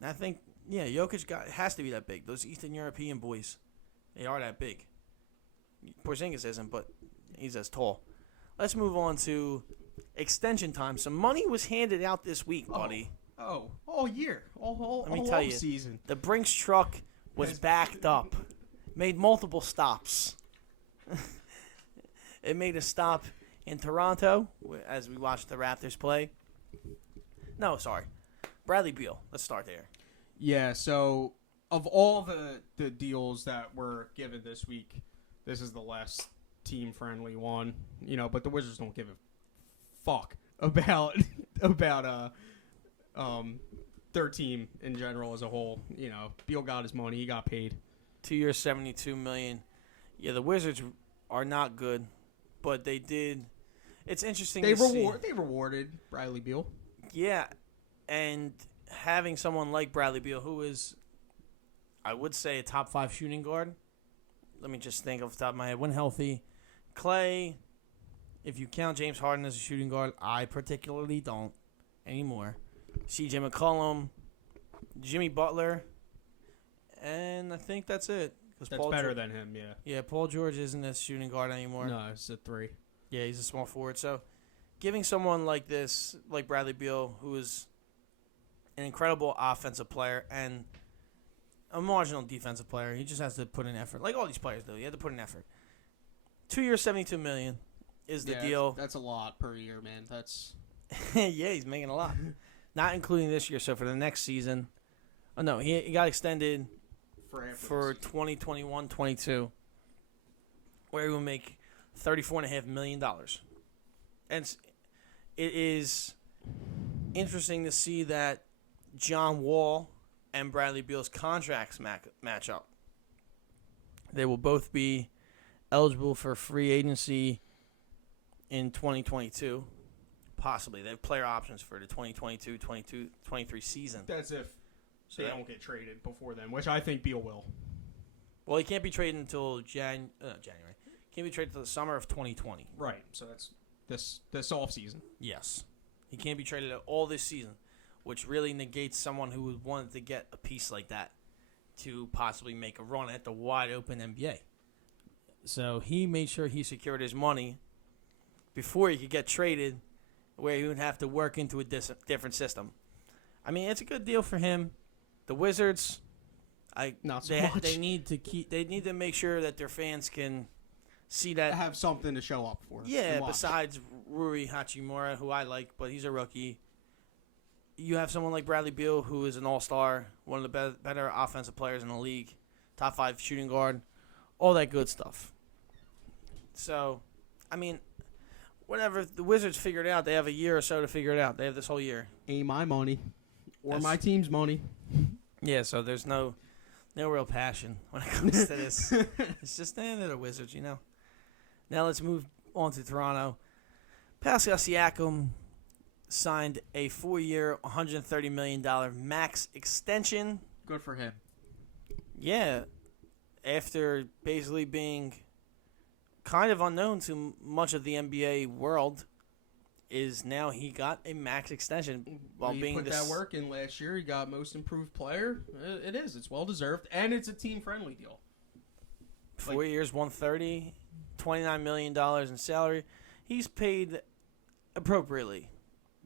And I think, Yeah, Jokic has to be that big. Those Eastern European boys, they are that big. Porzingis isn't, but he's as tall. Let's move on to extension time. Some money was handed out this week, buddy. All year. All Let me tell you, season. the Brinks truck was backed up. Made multiple stops. It made a stop in Toronto as we watched the Raptors play. No, sorry. Bradley Beal. Let's start there. Yeah, so of all the deals that were given this week, this is the less team-friendly one. But the Wizards don't give a fuck about their team in general as a whole. Beal got his money. He got paid. 2 years, $72 million. Yeah, the Wizards are not good, but they did. It's interesting to see. They rewarded Bradley Beal. Yeah, and having someone like Bradley Beal, who is, I would say, a top 5 shooting guard. Let me just think off the top of my head. When healthy, Clay, if you count James Harden as a shooting guard, I particularly don't anymore. C.J. McCollum, Jimmy Butler, and I think that's it. That's better than him, yeah. Yeah, Paul George isn't a shooting guard anymore. No, it's a 3. Yeah, he's a small forward. So giving someone like this, like Bradley Beal, who is an incredible offensive player and a marginal defensive player, he just has to put in effort. Like all these players do. He had to put in effort. 2 years, $72 million is the deal. That's a lot per year, man. That's yeah, he's making a lot. Not including this year. So for the next season, oh no, he got extended for 2021-22, where he will make $34.5 million. And it is interesting to see that John Wall and Bradley Beal's contracts match up. They will both be eligible for free agency in 2022. Possibly. They have player options for the 2022-23 season. That's if they don't get traded before then, which I think Beal will. Well, he can't be traded until January. Can't be traded until the summer of 2020. Right. So that's this off season. Yes. He can't be traded all this season, which really negates someone who wanted to get a piece like that to possibly make a run at the wide open NBA. So he made sure he secured his money before he could get traded, where he would have to work into a different system. I mean, it's a good deal for him. The Wizards, not so much. They need to make sure that their fans can see that, have something to show up for. Yeah, besides Rui Hachimura, who I like, but he's a rookie. You have someone like Bradley Beal, who is an all-star, one of the better offensive players in the league, top 5 shooting guard, all that good stuff. So, I mean, whatever the Wizards figure it out, they have a year or so to figure it out. They have this whole year. Ain't my money or my team's money. Yeah, so there's no real passion when it comes to this. It's just they're the Wizards, Now let's move on to Toronto. Pascal Siakam signed a 4-year, $130 million max extension. Good for him. Yeah, after basically being kind of unknown to much of the NBA world, is now he got a max extension while being put that work in last year. He got most improved player. It is. It's well deserved, and it's a team friendly deal. 4 years, $130, $29 million in salary. He's paid appropriately.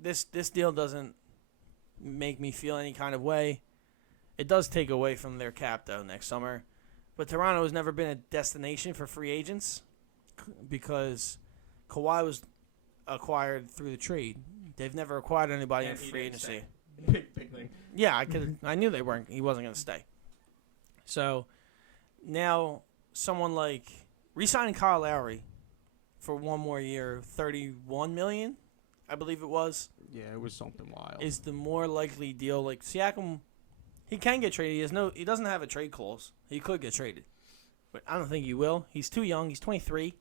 This deal doesn't make me feel any kind of way. It does take away from their cap though next summer, but Toronto has never been a destination for free agents because Kawhi was acquired through the trade. They've never acquired anybody in free agency. Big thing. Yeah, I knew he wasn't going to stay. So now someone like re-signing Kyle Lowry for one more year, $31 million, I believe it was. Yeah, it was something wild. Is the more likely deal. Like Siakam, he can get traded. He doesn't have a trade clause. He could get traded, but I don't think he will. He's too young. He's 23.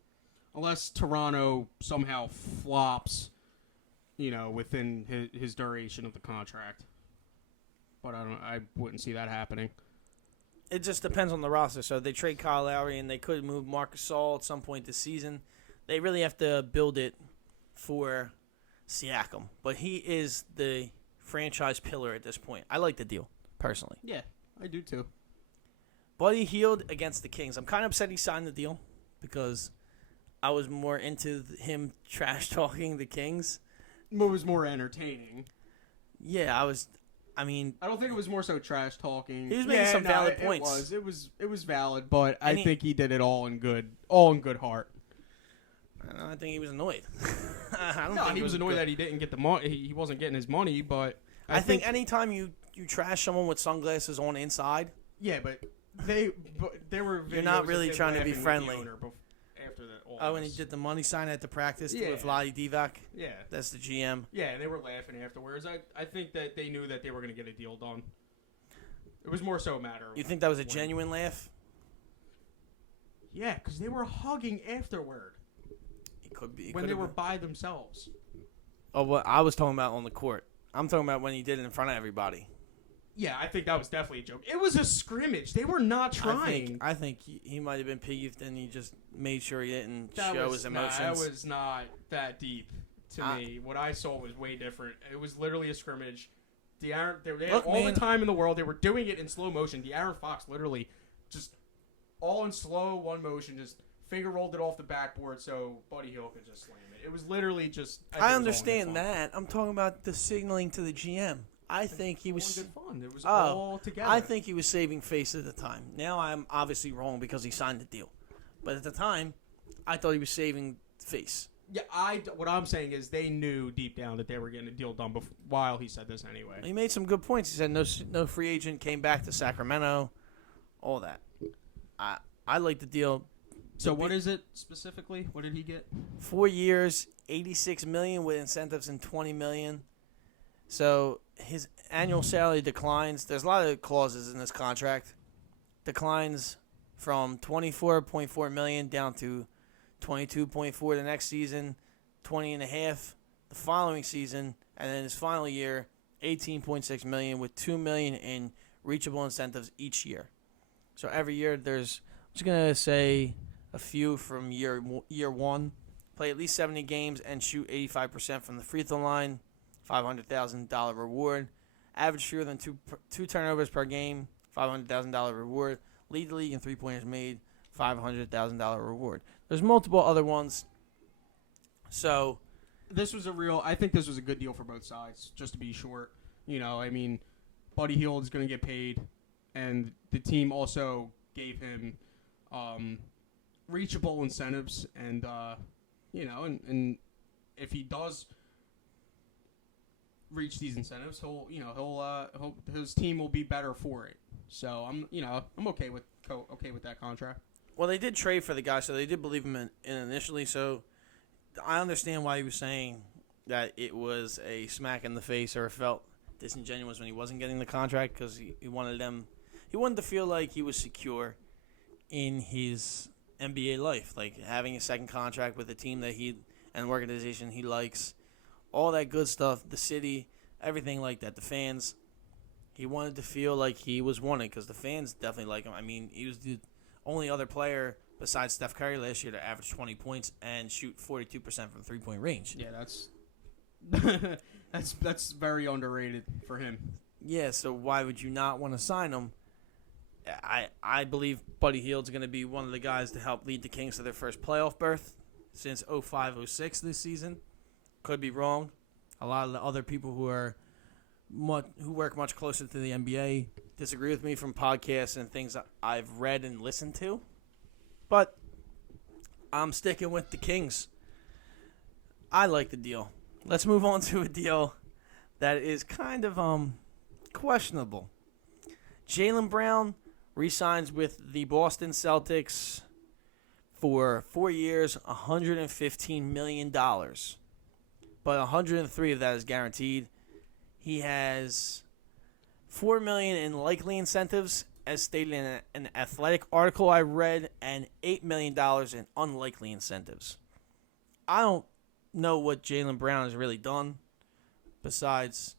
Unless Toronto somehow flops, within his duration of the contract. But I wouldn't see that happening. It just depends on the roster. So they trade Kyle Lowry, and they could move Marc Gasol at some point this season. They really have to build it for Siakam. But he is the franchise pillar at this point. I like the deal, personally. Yeah, I do too. Buddy Hield against the Kings. I'm kind of upset he signed the deal because I was more into him trash talking the Kings. It was more entertaining. Yeah, I mean, I don't think it was more so trash talking. He was making some valid points. It was valid, but I And think he did it all in good heart. I think he was annoyed. He was annoyed that he didn't get the money. He wasn't getting his money, but I think anytime you trash someone with sunglasses on inside, yeah, but they were. You're not really trying to be friendly. After that, when he did the money sign at the practice with Vlade Divac. Yeah, that's the GM. Yeah, they were laughing afterwards. I think that they knew that they were going to get a deal done. It was more so a matter of... You think that was a genuine laugh? Yeah, because they were hugging afterward. It could be. When they were by themselves. Oh, well, I was talking about on the court. I'm talking about when he did it in front of everybody. Yeah, I think that was definitely a joke. It was a scrimmage. They were not trying. I think he might have been peeved and he just made sure he didn't show his emotions. That was not that deep to me. What I saw was way different. It was literally a scrimmage. They had all the time in the world. They were doing it in slow motion. De'Aaron Fox literally just all in slow one motion, just finger rolled it off the backboard so Buddy Hield could just slam it. It was literally just... I understand that. I'm talking about the signaling to the GM. I think he was good fun. It was all together. I think he was saving face at the time. Now I'm obviously wrong because he signed the deal, but at the time, I thought he was saving face. Yeah, what I'm saying is they knew deep down that they were getting a deal done while he said this anyway. He made some good points. He said no free agent came back to Sacramento, all that. I like the deal. So what is it specifically? What did he get? 4 years, $86 million with incentives and $20 million. So his annual salary declines. There's a lot of clauses in this contract. Declines from $24.4 million down to $22.4 the next season, $20.5 the following season, and then his final year, $18.6 million with $2 million in reachable incentives each year. So every year there's, I'm just gonna say a few from year one. Play at least 70 games and shoot 85% from the free throw line. $500,000 reward. Average fewer than two turnovers per game. $500,000 reward. Lead the league in 3-pointers made. $500,000 reward. There's multiple other ones. So I think this was a good deal for both sides, just to be short. I mean, Buddy Hield is going to get paid, and the team also gave him reachable incentives, and and if he does reach these incentives, his team will be better for it. So I'm okay with that contract. Well, they did trade for the guy, so they did believe him in initially. So I understand why he was saying that it was a smack in the face or felt disingenuous when he wasn't getting the contract because he wanted to feel like he was secure in his NBA life, like having a second contract with a team that an organization he likes, all that good stuff, the city, everything like that, the fans. He wanted to feel like he was wanted because the fans definitely like him. I mean, he was the only other player besides Steph Curry last year to average 20 points and shoot 42% from 3-point range. Yeah, that's very underrated for him. Yeah, so why would you not want to sign him? I believe Buddy Hield's going to be one of the guys to help lead the Kings to their first playoff berth since 05-06 this season. Could be wrong. A lot of the other people who work much closer to the NBA disagree with me from podcasts and things I've read and listened to. But I'm sticking with the Kings. I like the deal. Let's move on to a deal that is kind of questionable. Jaylen Brown re-signs with the Boston Celtics for 4 years, $115 million. But 103 of that is guaranteed. He has $4 million in likely incentives, as stated in an Athletic article I read, and $8 million in unlikely incentives. I don't know what Jaylen Brown has really done besides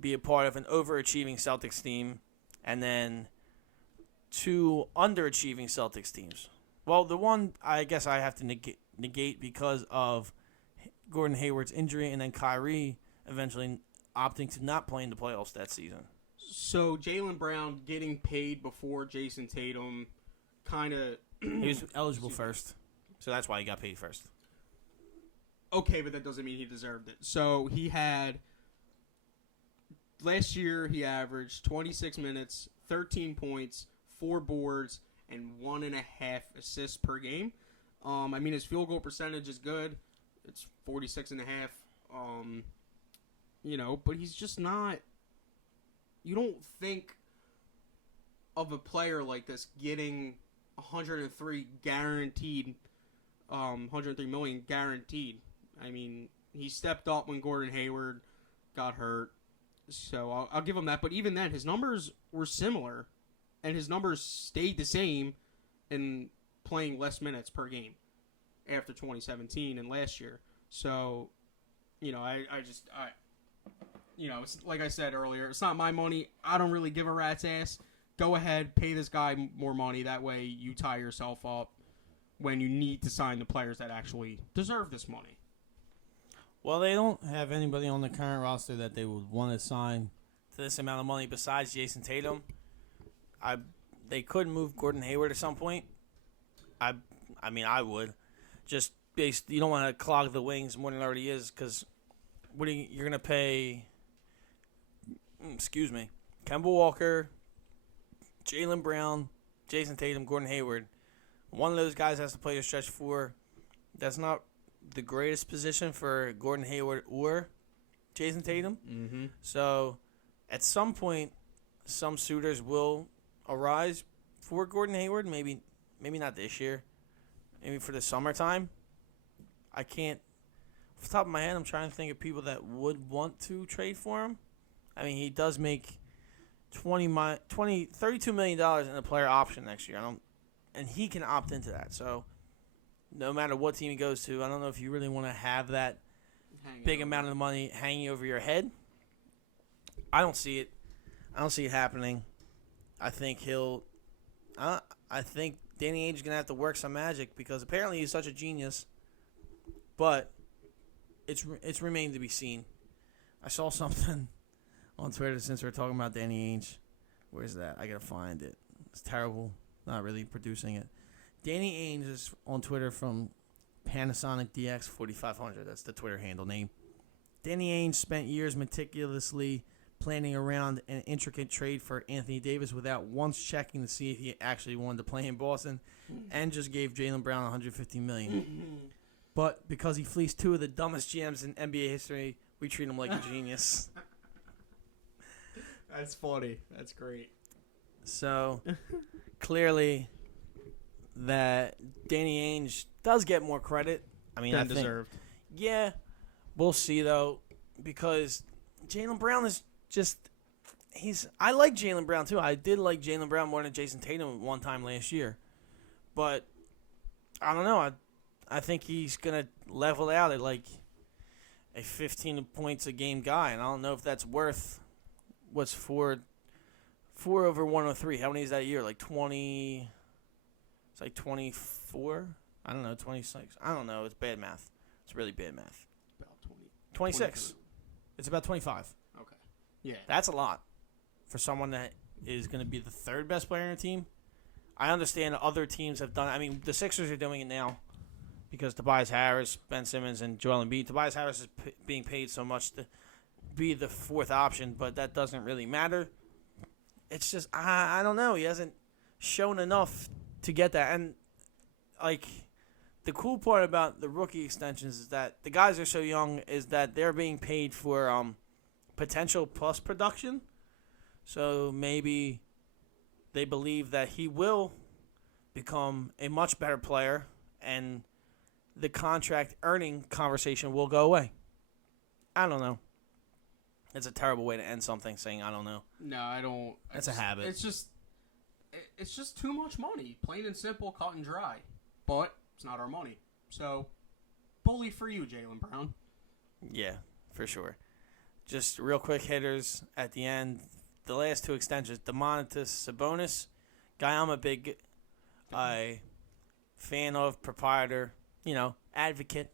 be a part of an overachieving Celtics team and then two underachieving Celtics teams. Well, the one I guess I have to negate because of Gordon Hayward's injury and then Kyrie eventually opting to not play in the playoffs that season. So Jaylen Brown getting paid before Jason Tatum kind of... He was eligible first, so that's why he got paid first. Okay, but that doesn't mean he deserved it. So he had... Last year, he averaged 26 minutes, 13 points, 4 boards, and 1.5 assists per game. I mean, his field goal percentage is good. It's 46.5. But he's just not... You don't think of a player like this getting 103 guaranteed, 103 million guaranteed. I mean, he stepped up when Gordon Hayward got hurt. So I'll give him that. But even then, his numbers were similar, and his numbers stayed the same in playing less minutes per game after 2017 and last year. So, it's like I said earlier, it's not my money. I don't really give a rat's ass. Go ahead, pay this guy more money. That way you tie yourself up when you need to sign the players that actually deserve this money. Well, they don't have anybody on the current roster that they would want to sign to this amount of money besides Jason Tatum. They could move Gordon Hayward at some point. I would. Just based, you don't want to clog the wings more than it already is, because you're going to pay, Kemba Walker, Jaylen Brown, Jason Tatum, Gordon Hayward. One of those guys has to play a stretch 4. That's not the greatest position for Gordon Hayward or Jason Tatum. Mm-hmm. So at some point, some suitors will arise for Gordon Hayward. Maybe not this year. Maybe for the summertime. I can't. Off the top of my head, I'm trying to think of people that would want to trade for him. I mean, he does make $32 million in a player option next year. And he can opt into that. So no matter what team he goes to, I don't know if you really want to have that big amount of money hanging over your head. I don't see it. I don't see it happening. I think I think Danny Ainge is gonna have to work some magic, because apparently he's such a genius. But it's remained to be seen. I saw something on Twitter since we're talking about Danny Ainge. Where's that? I gotta find it. It's terrible. Not really producing it. Danny Ainge is on Twitter from Panasonic DX 4500. That's the Twitter handle name. Danny Ainge spent years meticulously planning around an intricate trade for Anthony Davis without once checking to see if he actually wanted to play in Boston, and just gave Jaylen Brown $150 million. But because he fleeced 2 of the dumbest GMs in NBA history, we treat him like a genius. That's funny. That's great. So clearly, that Danny Ainge does get more credit. I mean, I think, deserved. Yeah, we'll see though, because Jaylen Brown is just I like Jaylen Brown too. I did like Jaylen Brown more than Jason Tatum one time last year, but I don't know. I think he's gonna level out at like a 15 points a game guy, and I don't know if that's worth what's 4 over 103. How many is that a year? Like 20. It's like 24. I don't know, 26. I don't know. It's bad math. It's really bad math. About 26. 23. It's about 25. Okay. Yeah. That's a lot for someone that is going to be the 3rd best player on the team. I understand other teams have done it. I mean, the Sixers are doing it now because Tobias Harris, Ben Simmons, and Joel Embiid. Tobias Harris is being paid so much to be the 4th option, but that doesn't really matter. It's just, I don't know. He hasn't shown enough to get that. And, like, the cool part about the rookie extensions is that the guys are so young is that they're being paid for potential plus production. So maybe they believe that he will become a much better player, and the contract earning conversation will go away. I don't know. It's a terrible way to end something saying I don't know. No, I don't. That's a habit. It's just too much money. Plain and simple, cut and dry. But it's not our money. So, bully for you, Jaylen Brown. Yeah, for sure. Just real quick hitters at the end. The last 2 extensions. Domantas Sabonis, guy I'm a big fan of, proprietor, advocate.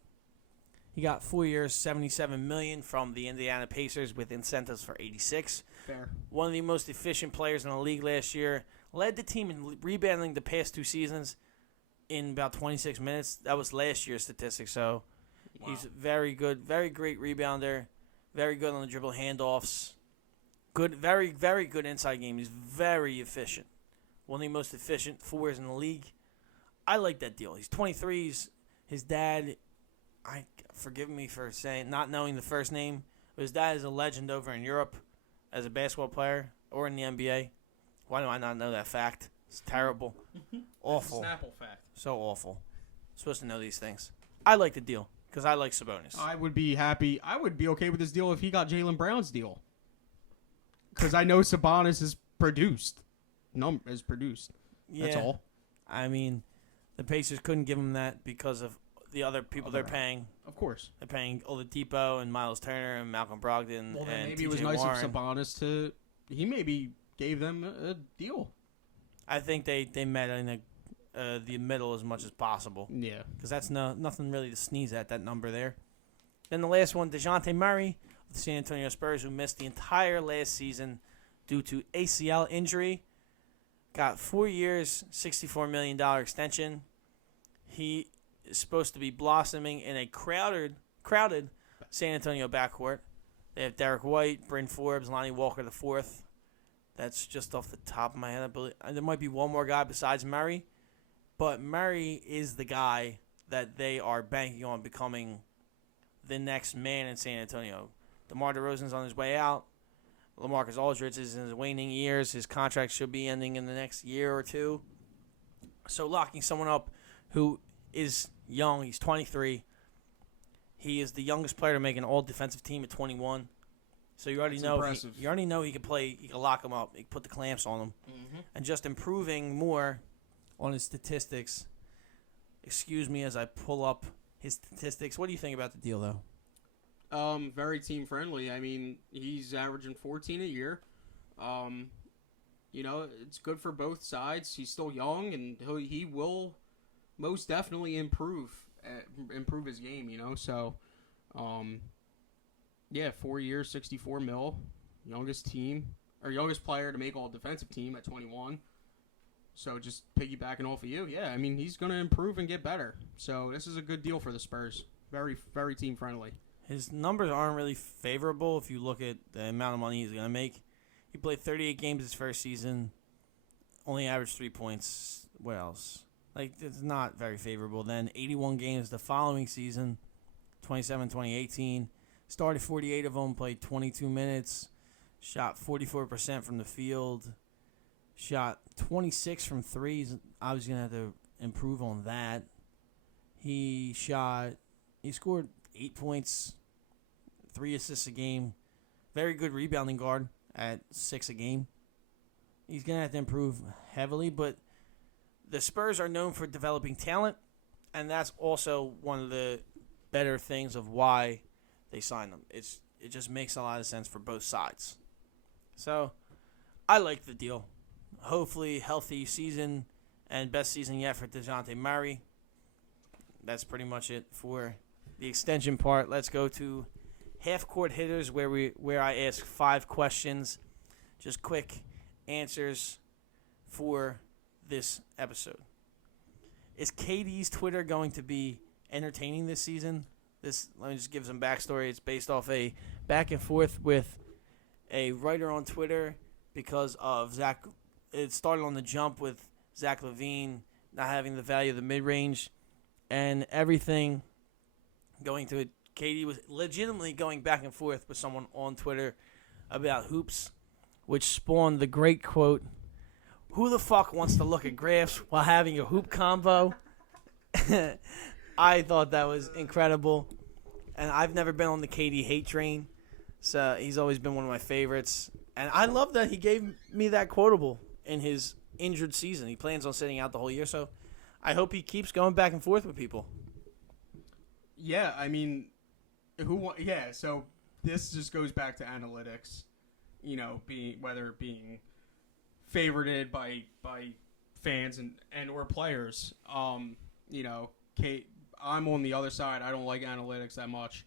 He got 4 years, $77 million from the Indiana Pacers with incentives for $86. Fair. One of the most efficient players in the league last year. Led the team in rebounding the past 2 seasons in about 26 minutes. That was last year's statistic. So he's very good, very great rebounder, very good on the dribble handoffs. Good, very, very good inside game. He's very efficient. One of the most efficient fours in the league. I like that deal. He's 23. His dad, forgive me for not knowing the first name, but his dad is a legend over in Europe as a basketball player or in the NBA. Why do I not know that fact? It's terrible. Awful. Snapple fact. So awful. I'm supposed to know these things. I like the deal because I like Sabonis. I would be happy. I would be okay with this deal if he got Jaylen Brown's deal. Because I know Sabonis is produced. That's all. I mean, the Pacers couldn't give him that because of the other people they're paying. Of course. They're paying Oladipo and Miles Turner and Malcolm Brogdon. Well, then and maybe it was TJ nice Warren. of Sabonis to. He maybe gave them a deal. I think they met in the middle as much as possible. Yeah. Because that's nothing really to sneeze at, that number there. Then the last one, DeJounte Murray of the San Antonio Spurs, who missed the entire last season due to ACL injury. Got 4 years, $64 million extension. He is supposed to be blossoming in a crowded San Antonio backcourt. They have Derek White, Bryn Forbes, Lonnie Walker IV. That's just off the top of my head. I believe there might be one more guy besides Murray, but Murray is the guy that they are banking on becoming the next man in San Antonio. DeMar DeRozan's on his way out. LaMarcus Aldridge is in his waning years. His contract should be ending in the next year or two. So locking someone up who is young, he's 23. He is the youngest player to make an all-defensive team at 21. So you already know he can play. You can lock him up. You can put the clamps on him, and just improving more on his statistics. Excuse me as I pull up his statistics. What do you think about the deal, though? Very team friendly. I mean, he's averaging 14 a year. It's good for both sides. He's still young, and he will most definitely improve his game. So. 4 years, 64 mil, youngest player to make all defensive team at 21. So just piggybacking off of you, I mean, he's going to improve and get better. So this is a good deal for the Spurs. Very, very team friendly. His numbers aren't really favorable if you look at the amount of money he's going to make. He played 38 games his first season, only averaged 3 points. What else? It's not very favorable. Then 81 games the following season, 2018. Started 48 of them, played 22 minutes, shot 44% from the field, shot 26 from threes. I was going to have to improve on that. He scored 8 points, 3 assists a game. Very good rebounding guard at 6 a game. He's going to have to improve heavily, but the Spurs are known for developing talent, and that's also one of the better things of why they signed him. It just makes a lot of sense for both sides. So, I like the deal. Hopefully, healthy season and best season yet for DeJounte Murray. That's pretty much it for the extension part. Let's go to half-court hitters where I ask 5 questions. Just quick answers for this episode. Is KD's Twitter going to be entertaining this season? Let me just give some backstory. It's based off a back and forth with a writer on Twitter because of Zach. It started on the jump with Zach LaVine not having the value of the mid-range and everything going to it. KD was legitimately going back and forth with someone on Twitter about hoops, which spawned the great quote, "Who the fuck wants to look at graphs while having a hoop combo?" I thought that was incredible, and I've never been on the KD hate train, so he's always been one of my favorites. And I love that he gave me that quotable in his injured season. He plans on sitting out the whole year, so I hope he keeps going back and forth with people. Yeah, I mean, so this just goes back to analytics, being favorited by fans and or players. I'm on the other side. I don't like analytics that much.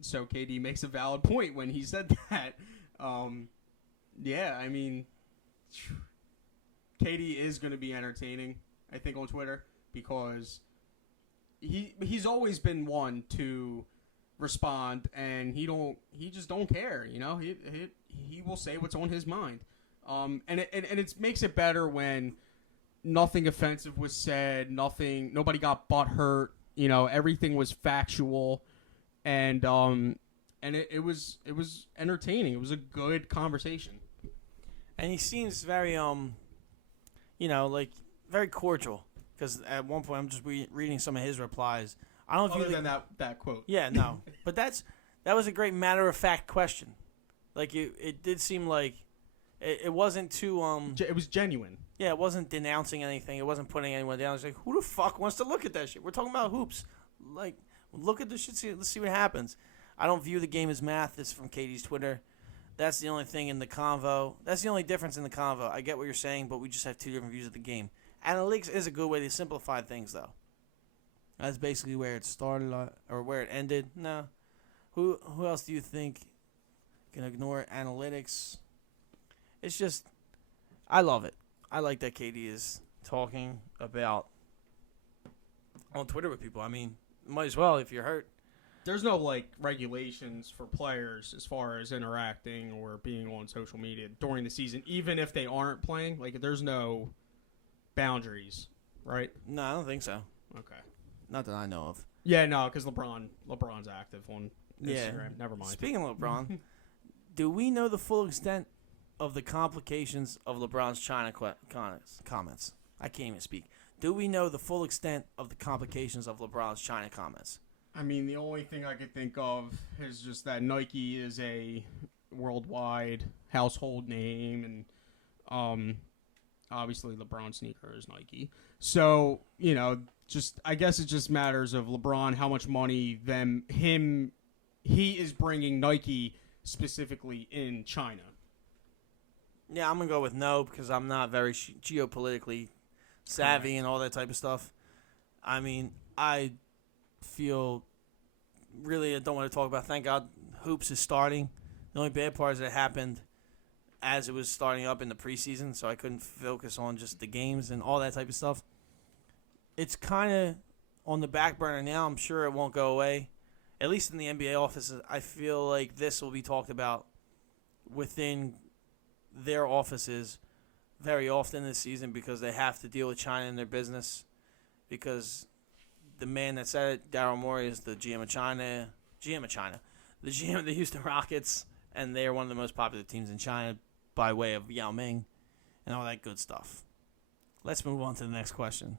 So KD makes a valid point when he said that. Yeah, I mean, KD is going to be entertaining, I think, on Twitter because he's always been one to respond, and he just don't care. You know, he will say what's on his mind. And it makes it better when nothing offensive was said, nobody got butt hurt. You know, everything was factual, and it was entertaining. It was a good conversation. And he seems very like very cordial. Because at one point I'm just reading some of his replies. I don't know if than that quote. Yeah, no, but that was a great matter of fact question. Like it did seem like it wasn't too It was genuine. Yeah, it wasn't denouncing anything. It wasn't putting anyone down. It's like, who the fuck wants to look at that shit? We're talking about hoops. Like, look at this shit. Let's see what happens. I don't view the game as math. This is from Katie's Twitter. That's the only thing in the convo. That's the only difference in the convo. I get what you're saying, but we just have two different views of the game. Analytics is a good way to simplify things, though. That's basically where it started or where it ended. No. Who else do you think can ignore analytics? It's just, I love it. I like that Katie is talking about on Twitter with people. I mean, might as well if you're hurt. There's no, like, regulations for players as far as interacting or being on social media during the season, even if they aren't playing. Like, there's no boundaries, right? No, I don't think so. Okay. Not that I know of. Yeah, no, because LeBron's active on Instagram. Yeah. Never mind. Speaking of LeBron, do we know the full extent of the complications of LeBron's China comments? I can't even speak. Do we know the full extent of the complications of LeBron's China comments? I mean, the only thing I could think of is just that Nike is a worldwide household name, and obviously LeBron sneaker is Nike. So, you know, just I guess it just matters of LeBron how much money he is bringing Nike specifically in China. Yeah, I'm going to go with no because I'm not very geopolitically savvy and all that type of stuff. I mean, I feel really I don't want to talk about. Thank God hoops is starting. The only bad part is that it happened as it was starting up in the preseason, so I couldn't focus on just the games and all that type of stuff. It's kind of on the back burner now. I'm sure it won't go away. At least in the NBA offices, I feel like this will be talked about within their offices very often this season because they have to deal with China in their business because the man that said it, Daryl Morey, is the GM of China, the GM of the Houston Rockets, and they are one of the most popular teams in China by way of Yao Ming and all that good stuff. Let's move on to the next question.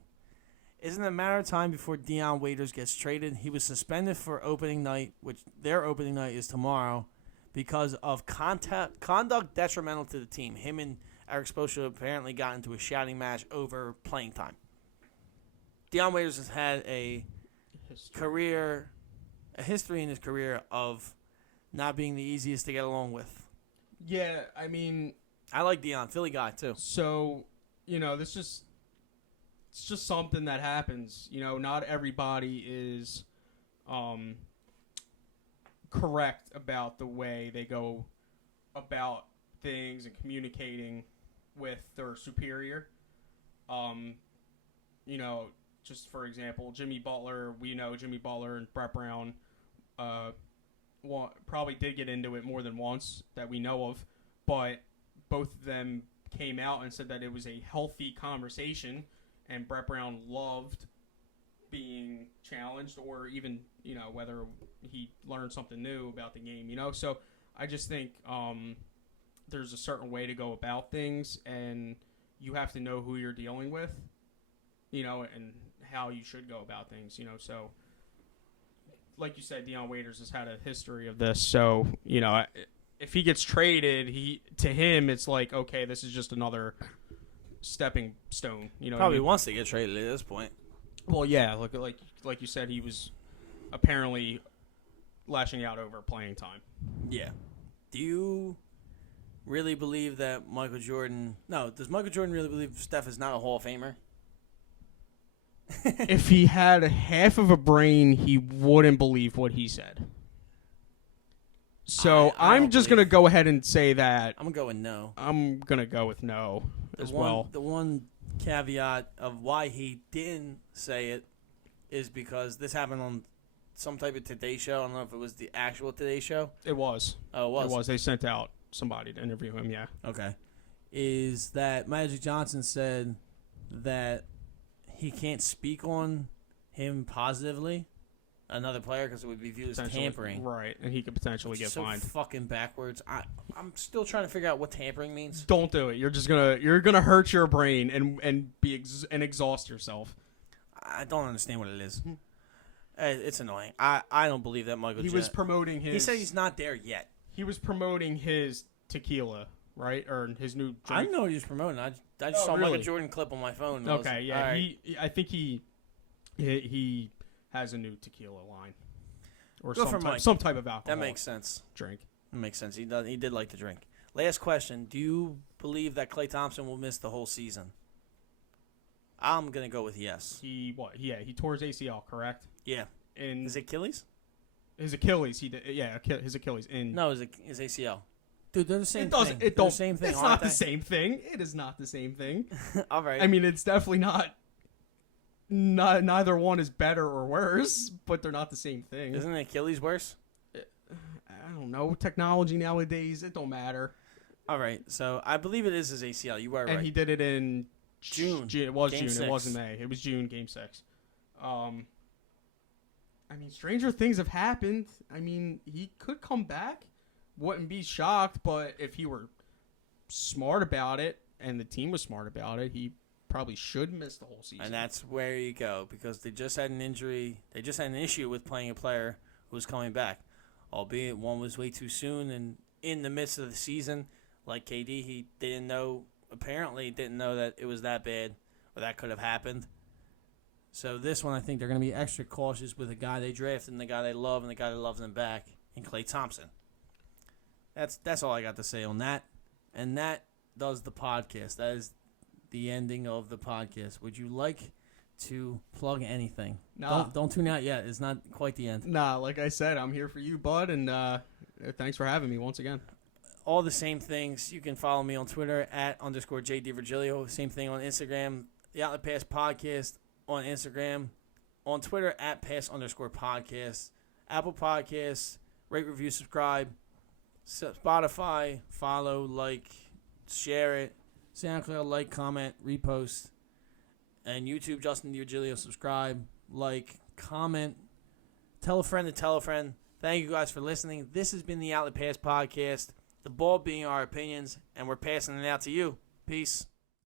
Isn't it a matter of time before Dion Waiters gets traded? He was suspended for opening night, which their opening night is tomorrow, because of conduct detrimental to the team. Him and Eric Spoelstra apparently got into a shouting match over playing time. Dion Waiters has had a history in his career of not being the easiest to get along with. Yeah, I mean, I like Dion, Philly guy too. So, you know, it's just something that happens. You know, not everybody is correct about the way they go about things and communicating with their superior. You know, just for example, Jimmy Butler, we know Jimmy Butler and Brett Brown probably did get into it more than once that we know of, but both of them came out and said that it was a healthy conversation, and Brett Brown loved being challenged or even, you know, whether he learned something new about the game, you know? So I just think there's a certain way to go about things, and you have to know who you're dealing with, you know, and how you should go about things, you know? So like you said, Dion Waiters has had a history of this. So, you know, if he gets traded, to him, it's like, okay, this is just another stepping stone. You know, probably wants to get traded at this point. Well, yeah, like you said, he was apparently lashing out over playing time. Yeah. Do you really believe that Michael Jordan? No, does Michael Jordan really believe Steph is not a Hall of Famer? if he had half of a brain, he wouldn't believe what he said. So I'm just going to go ahead and say that. I'm going to go with no. I'm going to go with no well. The one caveat of why he didn't say it is because this happened on some type of Today Show. I don't know if it was the actual Today Show. It was. Oh, it was? It was. They sent out somebody to interview him, yeah. Okay. Is that Magic Johnson said that he can't speak on him positively, another player, because it would be viewed as tampering. Right, and he could potentially get fined. Fucking backwards. I'm still trying to figure out what tampering means. Don't do it. You're gonna hurt your brain and exhaust yourself. I don't understand what it is. It's annoying. I don't believe that Michael. He was promoting his. He said he's not there yet. He was promoting his tequila, right, or his new drink. I didn't know what he was promoting. I just saw Michael Jordan clip on my phone. Okay, yeah. Right. I think he has a new tequila line, or some type of alcohol. That makes sense. Drink. That makes sense. He did like to drink. Last question: do you believe that Klay Thompson will miss the whole season? I'm gonna go with yes. He tore his ACL, correct? Yeah. And his Achilles? His Achilles. He did. Yeah, his Achilles. No, his ACL. Dude, they're the same thing. They're the same thing. It's not the same thing. It is not the same thing. All right. I mean, it's definitely not. Neither one is better or worse, but they're not the same thing. Isn't Achilles worse? I don't know. Technology nowadays, it don't matter. All right. So I believe it is his ACL. You were right. And he did it in June. It was Game June. 6. It wasn't May. It was June, Game 6. I mean, stranger things have happened. I mean, he could come back. Wouldn't be shocked, but if he were smart about it and the team was smart about it, he probably should miss the whole season. And that's where you go, because they just had an injury. They just had an issue with playing a player who was coming back, albeit one was way too soon and in the midst of the season. Like KD, he apparently didn't know that it was that bad or that could have happened. So this one, I think they're going to be extra cautious with the guy they drafted and the guy they love and the guy that loves them back, in Klay Thompson. That's all I got to say on that. And that does the podcast. That is the ending of the podcast. Would you like to plug anything? No. Don't tune out yet. It's not quite the end. Nah, like I said, I'm here for you, bud, and thanks for having me once again. All the same things. You can follow me on Twitter @_JDVirgilio. Same thing on Instagram. The Outlet Pass Podcast on Instagram. On Twitter @pass_podcast. Apple Podcasts. Rate, review, subscribe. Spotify. Follow, like, share it. SoundCloud, like, comment, repost. And YouTube, Justin DiVirgilio, subscribe, like, comment. Tell a friend to tell a friend. Thank you guys for listening. This has been the Outlet Pass Podcast. The ball being our opinions, and we're passing it out to you. Peace.